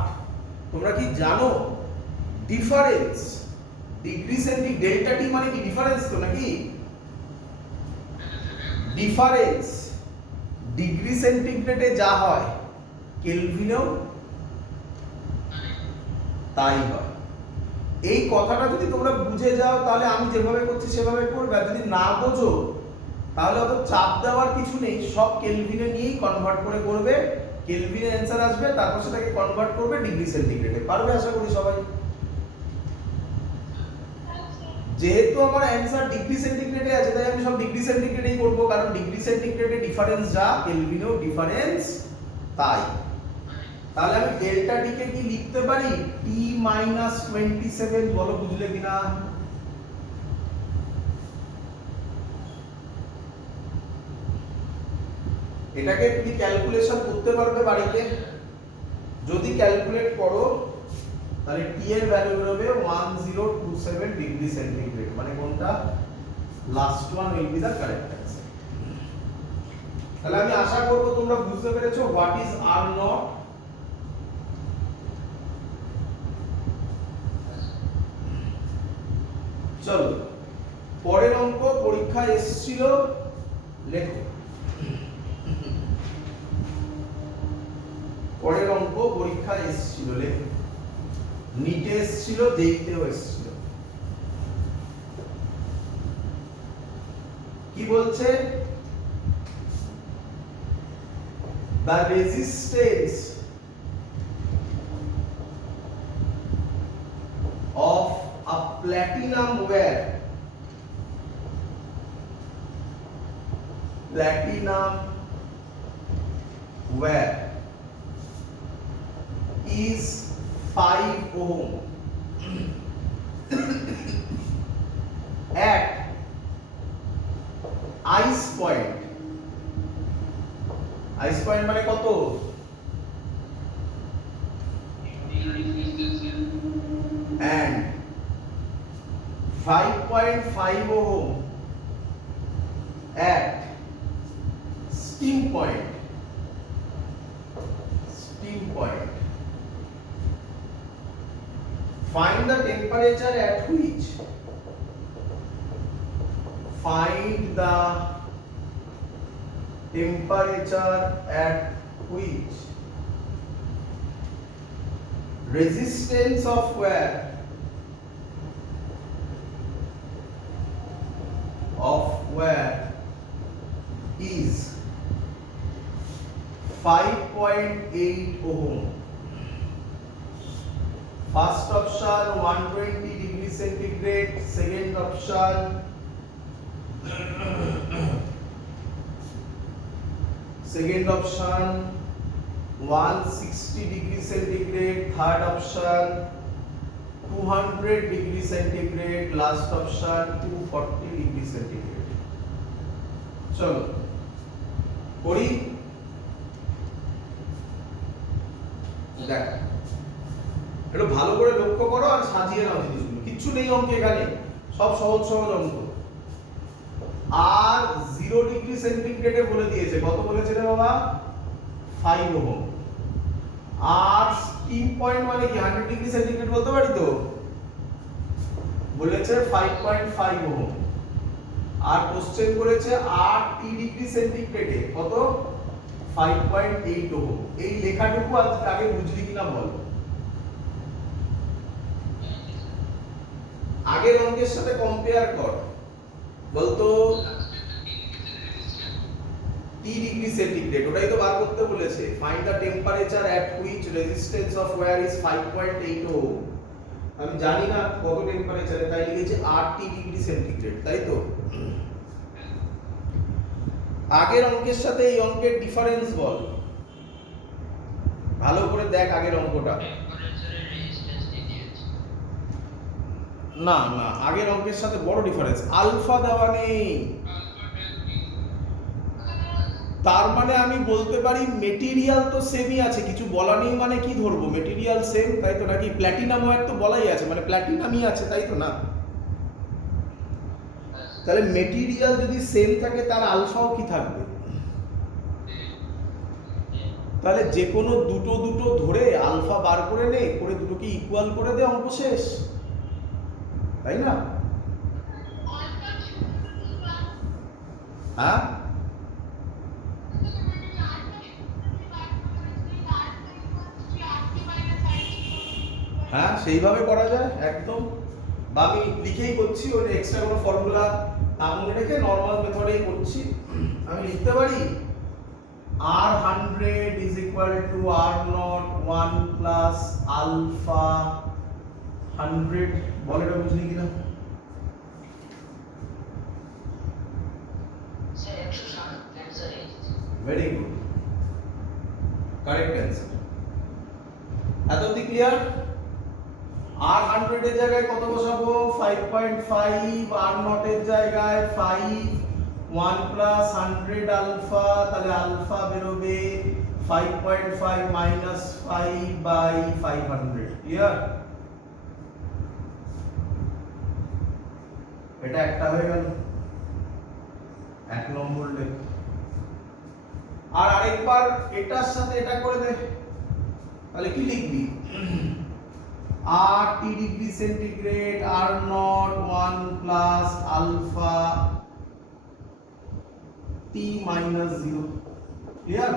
তোমরা কি জানো ডিফারেন্স ডিগ্রি সেন্টিগ্রেড ডেল্টা টি মানে কি ডিফারেন্স তো নাকি? ডিফারেন্স ডিগ্রি সেন্টিগ্রেডে যা হয় কেলভিনেও তাই হয়। এই কথাটা যদি তোমরা বুঝে যাও তাহলে আমি যেভাবে করছি সেভাবে করবে, আর যদি না বোঝো তাহলে অত চাপ দেওয়ার কিছু নেই, সব কেলভিনে নিয়েই কনভার্ট করে করবে, কেলভিনে অ্যান্সার আসবে, তারপর সেটাকে কনভার্ট করবে ডিগ্রি সেন্টিগ্রেডে। পারবে আশা করি সবাই। যেহেতু আমার অ্যান্সার ডিগ্রি সেন্টিগ্রেডে আছে তাই আমি সব ডিগ্রি সেন্টিগ্রেডেই করব, কারণ ডিগ্রি সেন্টিগ্রেডে ডিফারেন্স যা কেলভিনেও ডিফারেন্স তাই। তাহলে আমি ডেল্টা টি কে কি লিখতে পারি? টি মাইনাস 27। বলো বুঝলে কিনা? এটাকে তুমি ক্যালকুলেশন করতে পারবে বাড়িতে, যদি ক্যালকুলেট করো তাহলে টি এর ভ্যালু বেরোবে 1027 ডিগ্রি সেন্টিগ্রেড, মানে কোনটা last one will be the correct answer. তাহলে আমি আশা করব তোমরা বুঝতে পেরেছো হোয়াট ইজ আর নট। চলো পরের অঙ্ক পরীক্ষায় এসেছিল, লেখো। পরের অঙ্ক পরীক্ষায় এসেছিল, লেখো। নিটে এসেছিল, জেইতেও এসেছিল। কি বলছে? the resistance of a platinum wire is 5 ohm at ice point মানে কত? and 5.5 ohm at steam point. Find the temperature at which resistance of wire is 5.8 ohm. First option 120 degree centigrade, second option 160 degree centigrade, third option 200 degree centigrade, last option 240 degree centigrade. চলো করি। দেখ একটু ভালো করে লক্ষ্য করো আর সাজিয়ে নাও জিনিসগুলো, কিচ্ছু নেই অঙ্কে এখানে, সব সহজ সহজ অঙ্ক। আর 0 ডিগ্রি সেন্টিগ্রেডে বলে দিয়েছে, কত বলেছে রে বাবা? 5 ওহম। আর স্টিম পয়েন্ট মানে কি 100 ডিগ্রি সেন্টিগ্রেড বলতে পারি তো? বলেছে 5.5 ওহম। আর কোশ্চেন করেছে 8 ডিগ্রি সেন্টিগ্রেডে কত? 5.8 ওহম। এই লেখাটুকু আগে বুঝলি কিনা বল। আগের অঙ্কের সাথে কম্পেয়ার কর, বলতো টি ডিগ্রি সেন্টিগ্রেড, ওটাই তো বার করতে বলেছে। Find the temperature at which resistance of where is 5.8 ohm. আমি জানি না কত টেম্পারেচারে, তাই লিখেছি 8 ডিগ্রি সেন্টিগ্রেড, তাই তো? আগের অঙ্কের সাথে এই অঙ্কের ডিফারেন্স বল, ভালো করে দেখ আগের অঙ্কটা। না না, আগের অঙ্কের সাথে বড় ডিফারেন্স, আলফা দেওয়া নেই। তার মানে আমি বলতে পারি মেটেরিয়াল তো সেমই আছে, কিছু বলা নেই মানে কি ধরবো? মেটেরিয়াল সেম, তাই তো? নাকি প্ল্যাটিনাম ওয়্যার তো বলাই আছে, মানে প্ল্যাটিনামই আছে, তাই তো? না, তাহলে মেটেরিয়াল যদি সেম থাকে তার আলফাও কি থাকবে? তাহলে যে কোনো দুটো ধরে আলফা বার করে নে, করে দুটোকে ইকুয়াল করে দে, অঙ্ক শেষ, তাই না? হ্যাঁ হ্যাঁ, সেইভাবে করা যায় একদম। বা আমি লিখেই করছি, ওই এক্সট্রা কোনো ফর্মুলা না মনে রেখে নর্মাল মেথডেই করছি। আমি লিখতে পারি R100 is equal to R0 1 plus alpha 100। বল এটা বুঝলি কিনা? Very good, correct answer. এত অবধি ক্লিয়ার? R100 এর জায়গায় কত বসাবো? 5.5, R0 এর জায়গায় 5, 1 plus 100 আলফা, তাহলে আলফা বেরোবে 5.5 minus 5 by 500। ক্লিয়ার? এটা একটা হয়ে গেল 1 নম্বর লেখ। আর আরেকবার এটার সাথে এটা করে দে, তাহলে কি লিখবি? r t degree centigrade r naught 1 plus alpha t minus 0। Clear?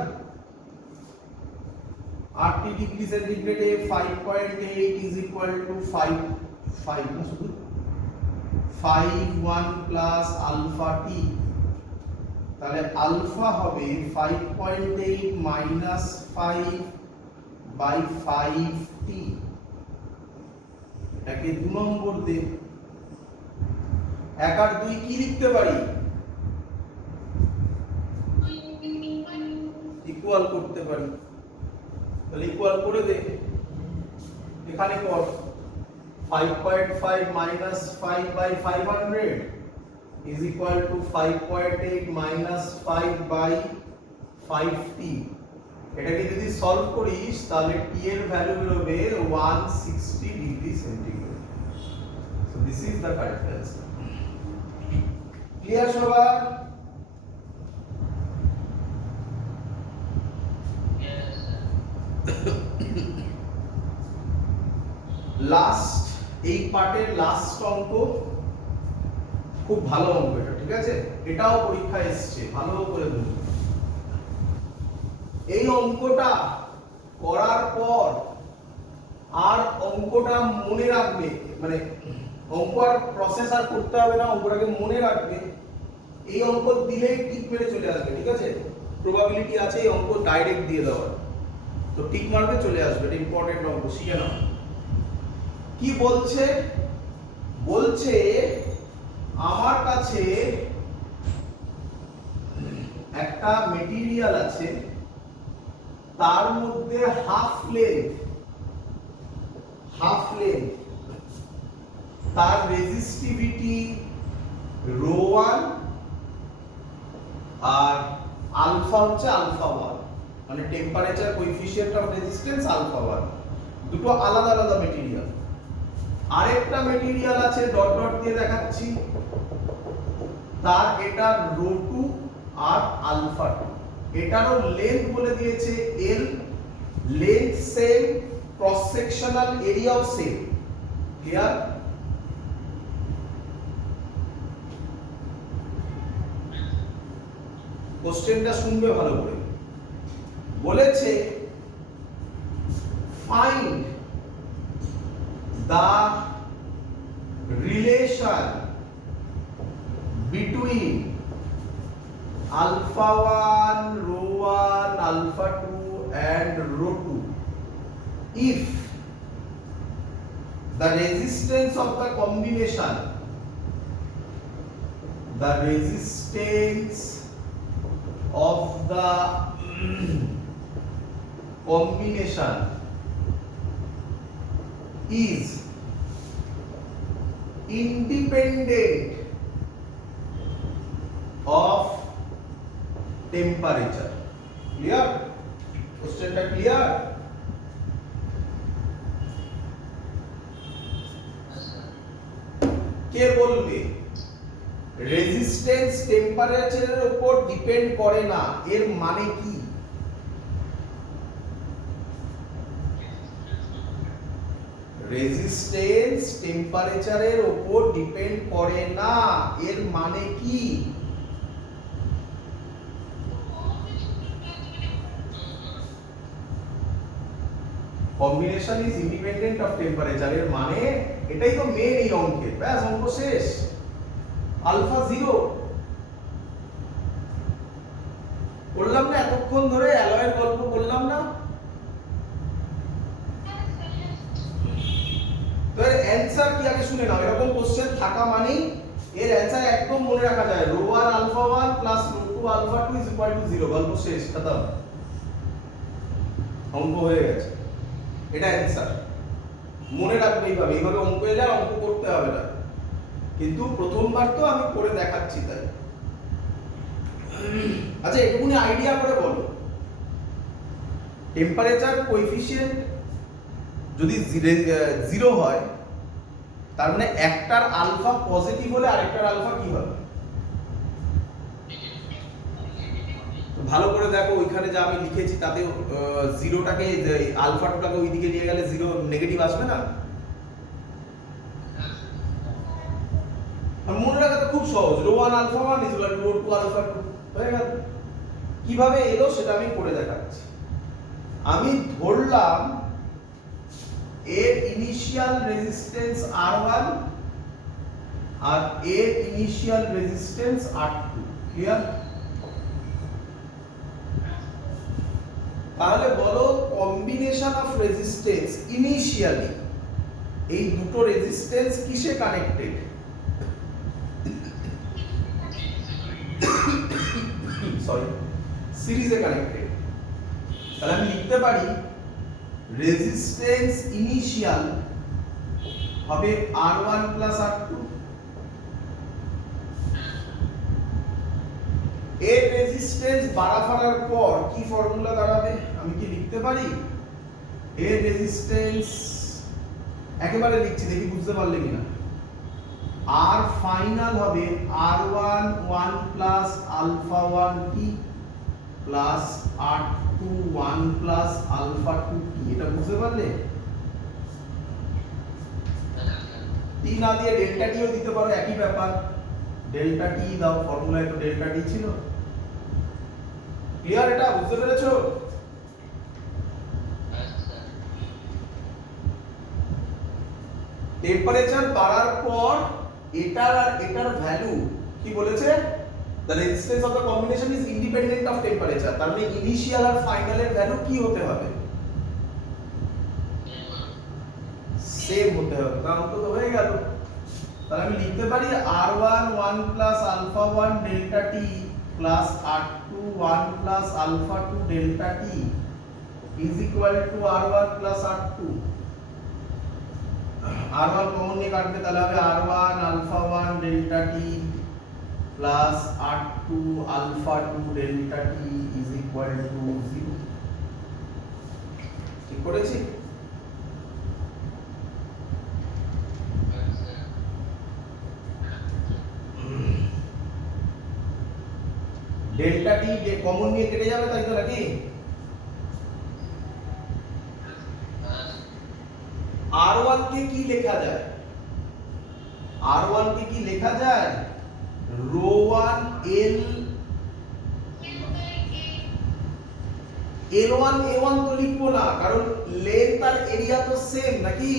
r t degree সেন্টিগ্রেডে 5.8 ইজ ইকুয়াল টু 5 না শুধু 5 1 প্লাস আলফা t, তাহলে আলফা হবে 5.8 মাইনাস 5 বাই 5t। এটাকে 2 নম্বর দে। 1 আর 2 কি লিখতে পারি? ইকুয়াল করতে পারি, তাহলে ইকুয়াল করে দে। এখানে কর 5.5 minus 5 by 500 is equal to 5.8 minus 5 by 5t। এটাকে যদি সলভ করিস তাহলে t এর ভ্যালু বেরোবে 160 degree centigrade. So this is the correct answer. Clear সবার? লাস্ট এই পার্টের লাস্ট অঙ্ক খুব ভালো অঙ্ক এটা, ঠিক আছে? এটাও পরীক্ষায় এসেছে, ভালো করে বুঝুন। এই অঙ্কটা করার পর আর অঙ্কটা মনে রাখবে, মানে অঙ্ক আর প্রসেস আর করতে হবে না, অঙ্কটাকে মনে রাখবে। এই অঙ্ক দিলেই টিক মেরে চলে আসবে, ঠিক আছে? প্রবাবিলিটি আছে এই অঙ্ক ডাইরেক্ট দিয়ে দেওয়ার, তো টিক মারবে চলে আসবে। এটা ইম্পর্টেন্ট অঙ্ক, শিখে নাও। কি বলছে? বলছে আমার কাছে একটা মেটেরিয়াল আছে, তার মধ্যে হাফ লেন্থ তার রেজিস্টিভিটি ρ1 আর আলফা হচ্ছে আলফা 1, মানে temperature coefficient of resistance alpha 1। দুটো আলাদা আলাদা মেটেরিয়াল। আরেকটা মেটেরিয়াল আছে, ডট ডট দিয়ে দেখাচ্ছি, তার এটা ρ2 আর আলফা 2। এটারও লেন্থ বলে দিয়েছে l, length same, cross sectional এরিয়াও সেম। ক্লিয়ার? কোশ্চেনটা শুনবে ভালো করে। বলেছে find the relation between alpha 1, ρ1, alpha 2 and ρ2 if the resistance of the combination is independent of temperature। clear? কোশ্চেনটা ক্লিয়ার? কে বলবে রেজিস্ট্যান্স টেম্পারেচারের উপর ডিপেন্ড করে না, এর মানে কি? রেজিস্ট্যান্স টেম্পারেচারের উপর ডিপেন্ড করে না, এর মানে কি? Combination is independent of temperature, এর মানে এটাই তো মেন এই অঙ্কের। ব্যাস, অঙ্ক শেষ। আলফা 0 বললাম না এতক্ষণ ধরে, অ্যালয়ের গল্প বললাম না? তো এর অ্যানসার কি আগে শুনে নাও। এরকম কোশ্চেন থাকা মানেই এর অ্যানসার একদম মনে রাখা যায়, ρ1 alpha 1 plus ρ2 alpha 2 is equal to 0। গল্প শেষ, খতম, অঙ্ক হয়ে গেছে। এটা অ্যানসার মনে রাখবে। এইভাবে অঙ্ক এলে আর অঙ্ক করতে হবে না, কিন্তু প্রথমবার তো আমি করে দেখাচ্ছি তাই। আচ্ছা, একটুখানি আইডিয়া করে বলো, টেম্পারেচার কোএফিসিয়েন্ট যদি 0 হয় তার মানে একটার আলফা পজিটিভ হলে আরেকটার আলফা কি হবে? তো ভালো করে দেখো ওইখানে যা আমি লিখেছি তাতে জিরোটাকে আলফা টুটাকে ওইদিকে নিয়ে গেলে জিরো নেগেটিভ আসবে না? আর মনে রাখা তো খুব সহজ, rho one alpha one is equal to rho two alpha two, হয়ে গেল। কিভাবে এলো সেটা আমি করে দেখাচ্ছি। আমি ধরলাম এর ইনিশিয়াল রেজিস্ট্যান্স R1 আর এর ইনিশিয়াল রেজিস্ট্যান্স R2, ক্লিয়ার? তাহলে বলো কম্বিনেশন অফ রেজিস্ট্যান্স ইনিশিয়ালি এই দুটো রেজিস্ট্যান্স কিসে কানেক্টেড? সরি, সিরিজে কানেক্টেড। তাহলে আমি লিখতে পারি রেজিস্ট্যান্স ইনিশিয়াল হবে R1 প্লাস R2, এর রেজিস্ট্যান্স বাড়াবার পর কি ফর্মুলা দাঁড়াবে? আমি কি লিখতে পারি এর রেজিস্ট্যান্স, একেবারে লিখছি দেখি বুঝতে পারলে কিনা, আর ফাইনাল হবে R1 1 প্লাস আলফা 1 টি প্লাস R2 1 প্লাস আলফা 2 টি, এটা বুঝতে পারলে? টি না দিয়ে ডেল্টা টিও দিতে পারো, একই ব্যাপার, ডেল্টা টি দাও, ফর্মুলায় তো ডেল্টা টি ছিল। ক্লিয়ার? এটা বুঝতে পেরেছো? টেম্পারেচার বাড়ার পর এটার আর এটার ভ্যালু কি বলেছে? the resistance of the combination is independent of temperature, তার মানে ইনিশিয়াল আর ফাইনালের ভ্যালু কি হতে হবে? সেম হতে হবে। কারণ তো হয়ে গেল। তাহলে আমি লিখতে পারি R1 1 plus alpha 1 delta T plus R2 1 plus alpha 2 delta T is equal to R1 plus R2। R1 common নিয়ে কাটবে, তাহলে হবে R1 alpha 1 delta T plus R2 alpha 2 delta T is equal to 0। ঠিক করেছি? Delta টি common নিয়ে কেটে যাবে, তাই তো নাকি? R1 কে কি লেখা যায়? R1 কে কি লেখা যায়? রো 1 L L1 A1 তো লিখবো না, কারণ লেন্থ আর এরিয়া তো সেম নাকি?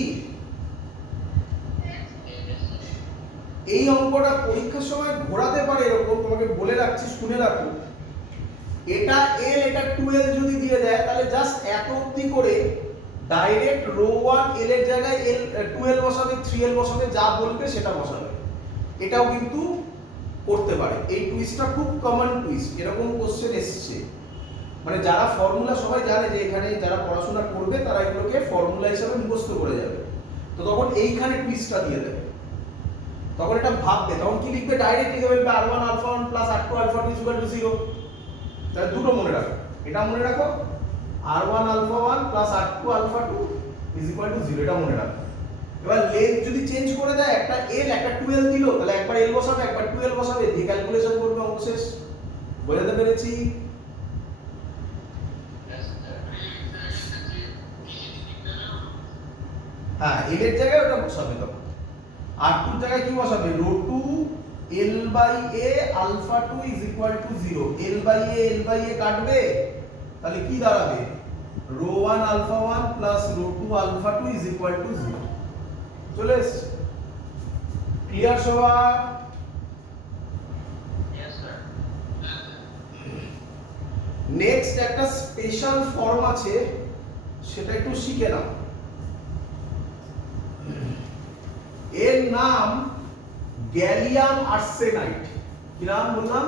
এই অঙ্কটা পরীক্ষার সময় ঘোরাতে পারে এরকম, তোমাকে বলে রাখছি, শুনে রাখো। এটা L এটা 2L যদি দিয়ে দেয় তাহলে জাস্ট এত অবধি করে ডাইরেক্ট রো 1 L এর জায়গায় L 2L বসাবে, 3L বসাবে, যা বলবে সেটা বসাবে। এটাও কিন্তু করতে পারে। এই টুইস্টটা খুব কমন টুইস্ট, এরকম কোশ্চেন এসেছে। মানে যারা ফর্মুলা সবাই জানে যে এখানে যারা পড়াশোনা করবে তারা এগুলোকে ফর্মুলা হিসেবে মুখস্থ করে যাবে, তো তখন এইখানে টুইস্টটা দিয়ে দেবে। তখন এটা ভাববে, তখন কি লিখবে? ডাইরেক্ট লিখে ফেলবে R1 alpha 1 plus R2 alpha 2 equal to 0। তাহলে দুটো মনে রাখো, এটা মনে রাখো R1 alpha 1 plus R2 alpha 2 equal to 0, এটা মনে রাখো। এবার লেন্থ যদি চেঞ্জ করে দেয়, একটা L একটা 2L দিল, তাহলে একবার L বসাবে একবার 2L বসাবে, দিয়ে ক্যালকুলেশন করবে, অঙ্ক শেষ। বোঝাতে পেরেছি? হ্যাঁ, L এর জায়গায় ওটা বসাবে, তখন R2 এর জায়গায় কি বসাবে? Rho 2 L by A alpha 2 is equal to 0। L by A কাটবে, তাহলে কি দাঁড়াবে? Rho 1 alpha 1 plus rho 2 alpha 2 is equal to 0। চলে এসেছে? ক্লিয়ার সবার? নেক্সট একটা স্পেশাল ফর্ম আছে, সেটা একটু শিখে নাও। এর নাম গ্যালিয়াম আর্সেনাইড। কি নাম বললাম?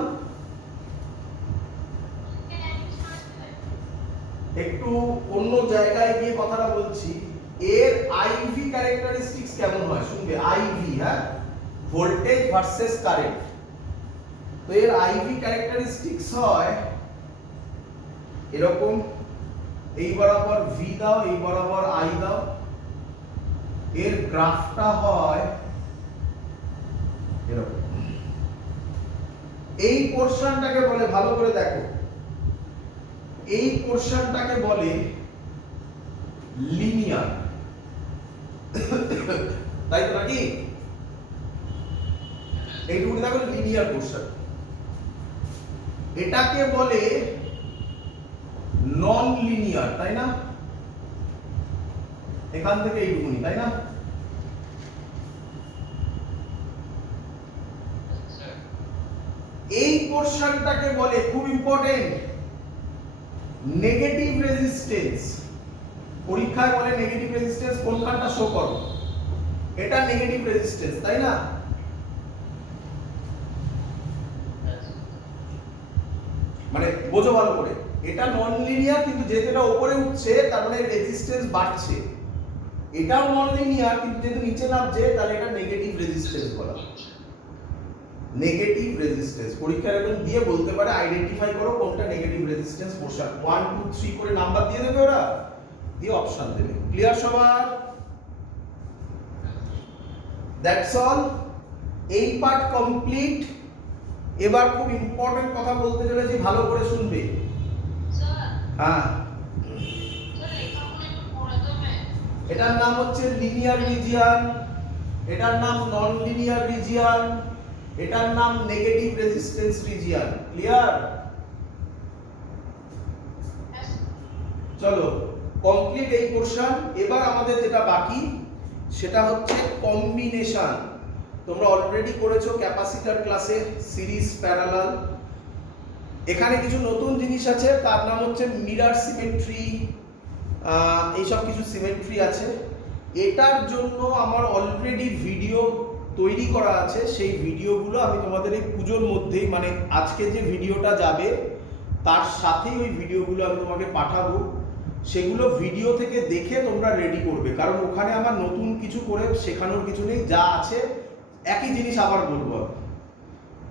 একটু অন্য জায়গায় গিয়ে কথাটা বলছি। এর আইভি ক্যারেক্টারিস্টিক্স কেমন হয় শুনবে। আইভি, হ্যাঁ, ভোল্টেজ ভার্সেস কারেন্ট। তো এর আইভি ক্যারেক্টারিস্টিক্স হয় এরকম, এই বরাবর ভি দাও, এই বরাবর আই দাও, এর গ্রাফটা হয় এরকম। এই পোরশনটাকে বলে, ভালো করে দেখো, এই পোরশনটাকে বলে লিনিয়ার, তাই তো নাকি? এইটুকু দেখো লিনিয়ার পোরশন। এটাকে বলে নন লিনিয়ার, তাই না? এখান থেকে এইটুকুনি, তাই না? এই পোরশনটাকে বলে, খুব ইম্পর্টেন্ট, নেগেটিভ রেজিস্ট্যান্স। পরীক্ষায় বলে নেগেটিভ রেজিস্ট্যান্স কোনখানটা শো করো, এটা নেগেটিভ রেজিস্ট্যান্স, তাই না? মানে বোঝো ভালো করে, এটা নন লিনিয়ার, কিন্তু যেহেতু এটা উপরে উঠছে তার মানে রেজিস্ট্যান্স বাড়ছে। এটাও নন লিনিয়ার, কিন্তু যেহেতু নিচে নামছে তাহলে এটা নেগেটিভ রেজিস্ট্যান্স বলা হয়। নেগেটিভ রেজিস্ট্যান্স পরীক্ষার একদম দিয়ে বলতে পারে আইডেন্টিফাই করো কোনটা নেগেটিভ রেজিস্ট্যান্স পোরশন। 1 2 3 করে নাম্বার দিয়ে দেবে ওরা, দিয়ে অপশন দেবে। ক্লিয়ার সবার? দ্যাটস অল, এই পার্ট কমপ্লিট। এবার খুব ইম্পর্টেন্ট কথা বলতে চলেছি, ভালো করে শুনবে। স্যার হ্যাঁ, স্যার লেখাগুলো একটু পড়ে দেবে। এটার নাম হচ্ছে লিনিয়ার রিজিয়ন, এটার নাম নন লিনিয়ার রিজিয়ন, এটার নাম নেগেটিভ রেজিস্ট্যান্স রিজিয়ন। ক্লিয়ার? চলো কমপ্লিট এই পোরশন। এবার আমাদের যেটা বাকি সেটা হচ্ছে কম্বিনেশন। তোমরা অলরেডি করেছো ক্যাপাসিটর ক্লাসে, সিরিজ, প্যারালাল। এখানে কিছু নতুন জিনিস আছে, তার নাম হচ্ছে মিরর সিমেট্রি, এইসব কিছু সিমেট্রি আছে। এটার জন্য আমার অলরেডি ভিডিও তৈরি করা আছে, সেই ভিডিওগুলো আমি তোমাদের এই পুজোর মধ্যেই, মানে আজকে যে ভিডিওটা যাবে তার সাথেই ওই ভিডিওগুলো আমি তোমাকে পাঠাবো। সেগুলো ভিডিও থেকে দেখে তোমরা রেডি করবে, কারণ ওখানে আমার নতুন কিছু করে শেখানোর কিছু নেই, যা আছে একই জিনিস আবার বলবো।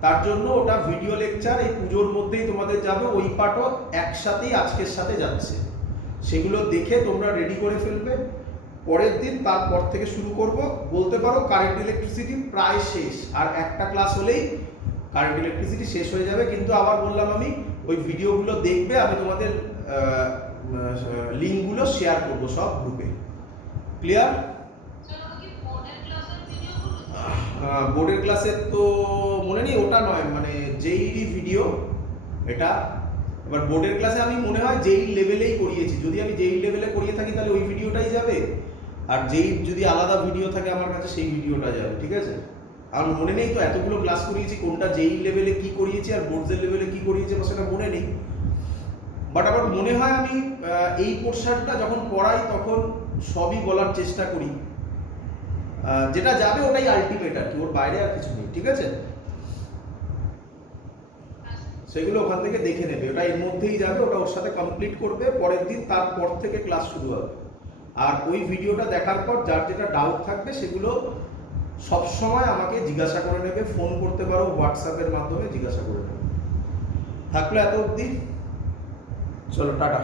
তার জন্য ওটা ভিডিও লেকচার এই পুজোর মধ্যেই তোমাদের যাবে, ওই পার্টও একসাথেই আজকের সাথে যাচ্ছে। সেগুলো দেখে তোমরা রেডি করে ফেলবে। পরের দিন তারপর থেকে শুরু করব। বলতে পারো কারেন্ট ইলেকট্রিসিটি প্রায় শেষ, আর একটা ক্লাস হলেই কারেন্ট ইলেকট্রিসিটি শেষ হয়ে যাবে। কিন্তু আবার বললাম আমি, ওই ভিডিওগুলো দেখবে, আমি তোমাদের লিঙ্কগুলো শেয়ার করবো সব গ্রুপে। ক্লিয়ার? স্যার ওটা কি বোর্ডের ক্লাসের ভিডিওগুলো? বোর্ডের ক্লাসের তো মনে নেই, ওটা নয়, মানে জেইই ভিডিও এটা। এবার বোর্ডের ক্লাসে আমি মনে হয় জেই লেভেলেই করিয়েছি, যদি আমি জেই লেভেলে করিয়ে থাকি তাহলে ওই ভিডিওটাই যাবে, আর জেই যদি আলাদা ভিডিও থাকে আমার কাছে সেই ভিডিওটা যাবে। ঠিক আছে? আর মনে নেই তো, এতগুলো ক্লাস করিয়েছি, কোনটা জেই লেভেলে কি করিয়েছি আর বোর্ডের লেভেলে কি করিয়েছি সেটা মনে নেই। বাট আমার মনে হয় আমি এই পোরশনটা যখন পড়াই তখন সবই বলার চেষ্টা করি, যেটা যাবে ওটাই আলটিমেট, আর কি, ওর বাইরে আর কিছু নেই। ঠিক আছে? সেগুলো ওখান থেকে দেখে নেবে, ওটা এর মধ্যেই যাবে, ওটা ওর সাথে কমপ্লিট করবে। পরের দিন তারপর থেকে ক্লাস শুরু হবে। আর ওই ভিডিওটা দেখার পর যার যেটা ডাউট থাকবে সেগুলো সব সময় আমাকে জিজ্ঞাসা করে নেবে, ফোন করতে পারো, হোয়াটসঅ্যাপের মাধ্যমে জিজ্ঞাসা করে নেবে। থাকলো এত অবধি, চলো টাটা।